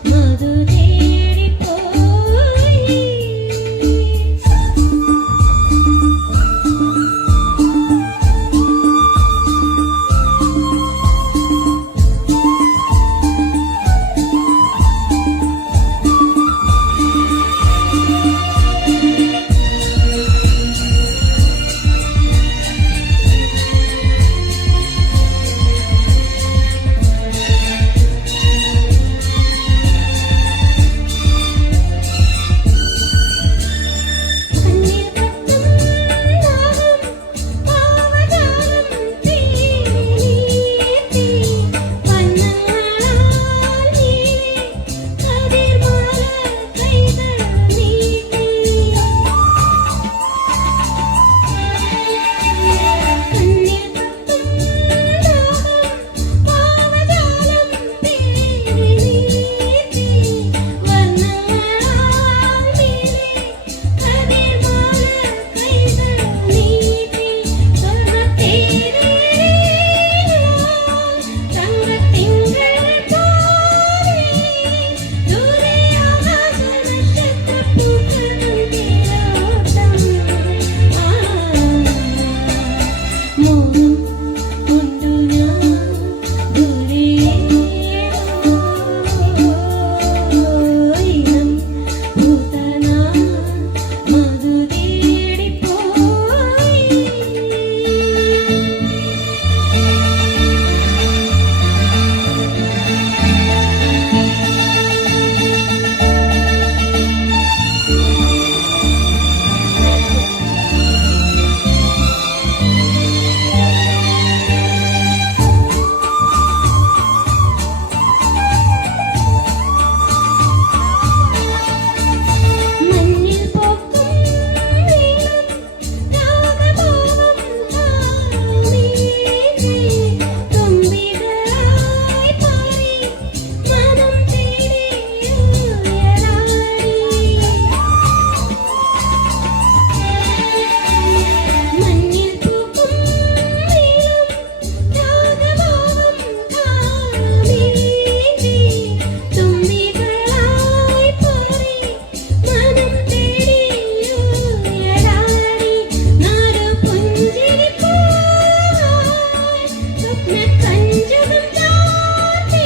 മധു തേടിപ്പോയി. കണ്ണീർ കത്തും ദാഹം പാവജാലം തീർത്തി വന്നങ്ങളാൽ നീവേ കതിർമാല കൈകൾ നീട്ടി. കണ്ണീർ കത്തും ദാഹം പാവജാലം തീർത്തി വന്നങ്ങളാൽ നീവേ കതിർമാല കൈകൾ നീട്ടി. തങ്കത്തിങ്കൾ പോലെ ദൂരെ ആകാശ നക്ഷത്രപ്പൂക്കളും തേരോട്ടം. മോഹം കൊണ്ടു ഞാൻ ദൂരേതോ ഇനം പൂത്തനാൾ മധു തേടിപ്പോയി. മഞ്ഞിൽ പോക്കും നീളം രാഗഭാവം കാണീനേ. തുമ്പികളായി പാറി മനം തേടിയുയരാടി. മഞ്ഞിൽ പോക്കും നീളം രാഗഭാവം കാണീനേ. തുമ്പികളായി പാറി മനം തേടിയുയരാടി. നാടുപുഞ്ചിരിപ്പൂവായി സ്വപ്നക്കഞ്ചകം ചാർത്തി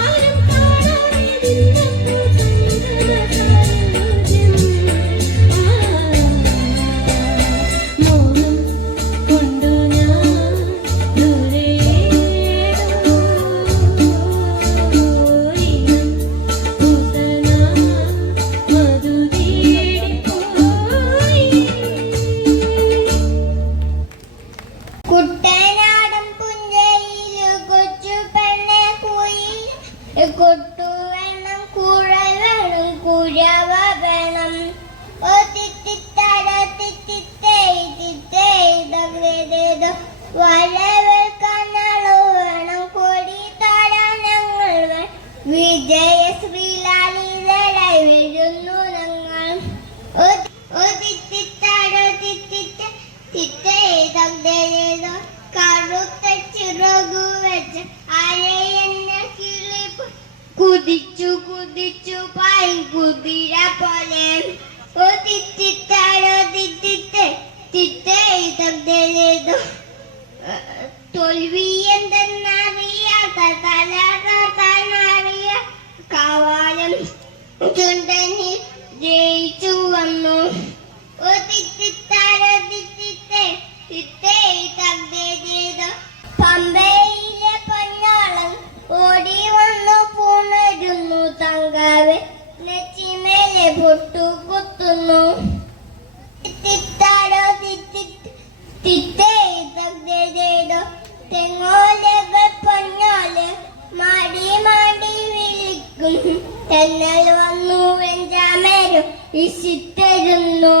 ആരും കാണാതെ നിന്നപ്പോൾ സംഗമസായുജ്യം. മോഹം കൊണ്ടു ഞാൻ ദൂരേതോ ഇനം പൂത്തനാൾ മധു തേടിപ്പോയി. കുട്ടനാടൻ പുഞ്ചയില് കൊച്ചു പെണ്ണെ കുയിൽ കൊട്ടു വേണം കുഴൽ വേണം കുഴവ വേണം. ഓ തിത്തിത്തര തിത്തിത്തേതോ വരവേൽക്കാനാളോ വേണം കൊടി താരാനങ്ങൾ വേണം. വിജയശ്രീലാളിതരായി വരുന്നു ഞങ്ങൾ. ഓ തിത്തിത്തര തിത്തേതോ കറുത്ത ചിറകു വെച്ച് അരയെന്നെ കിളിപ്പ് കുതിച്ചു കുതിച്ചു പായും കുതിര പോലെ. ഓ തിത്തിത്താരോ തിത്തേതോ തോൽവി എന്തെന്നറിയാത്ത തലറിയ കവാലം ചുണ്ടനിൽ ജയിച്ചു വന്നു. ഓ തിത്തിത്താരോ തകതേതോ തെങ്ങോലകൾ പൊന്നോല് മാടി മാടി വിളിക്കും തെന്നൽ വന്നു വെഞ്ചാമരും ഇശിത്തരുന്നു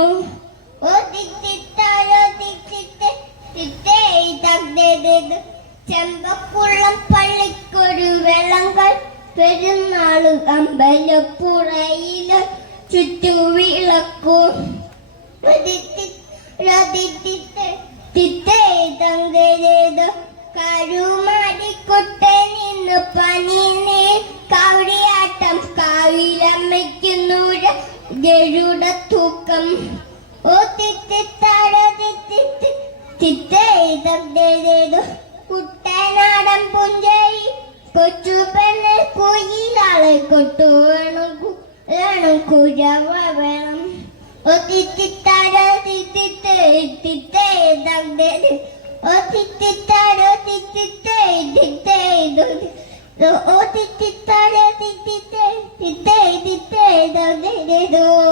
ചെമ്പക്കുള്ളം പള്ളിക്കൊരു വെള്ളങ്ങൾ പെരുന്നാള് അമ്പലപ്പുറയില് ചുറ്റുവിളക്കും കരുമാടിക്കുട്ടനിന്ന് പനിനെ കവടിയാട്ടം കാവിലമ്മയ്ക്കുന്നു ഗരുഡ തൂക്കം ഓ തിത്തിത്താടോ തിത്തേതോ കുട്ടനാടൻ പുഞ്ചേരി കൊച്ചു പെണ്ണ് കുയിലാളെ കൊട്ടു വേണം കുരവ വേണം ഓ തിത്തിത്താടോ ഓ തിത്തിത്താടോ ഓ തിത്തിത്താടോ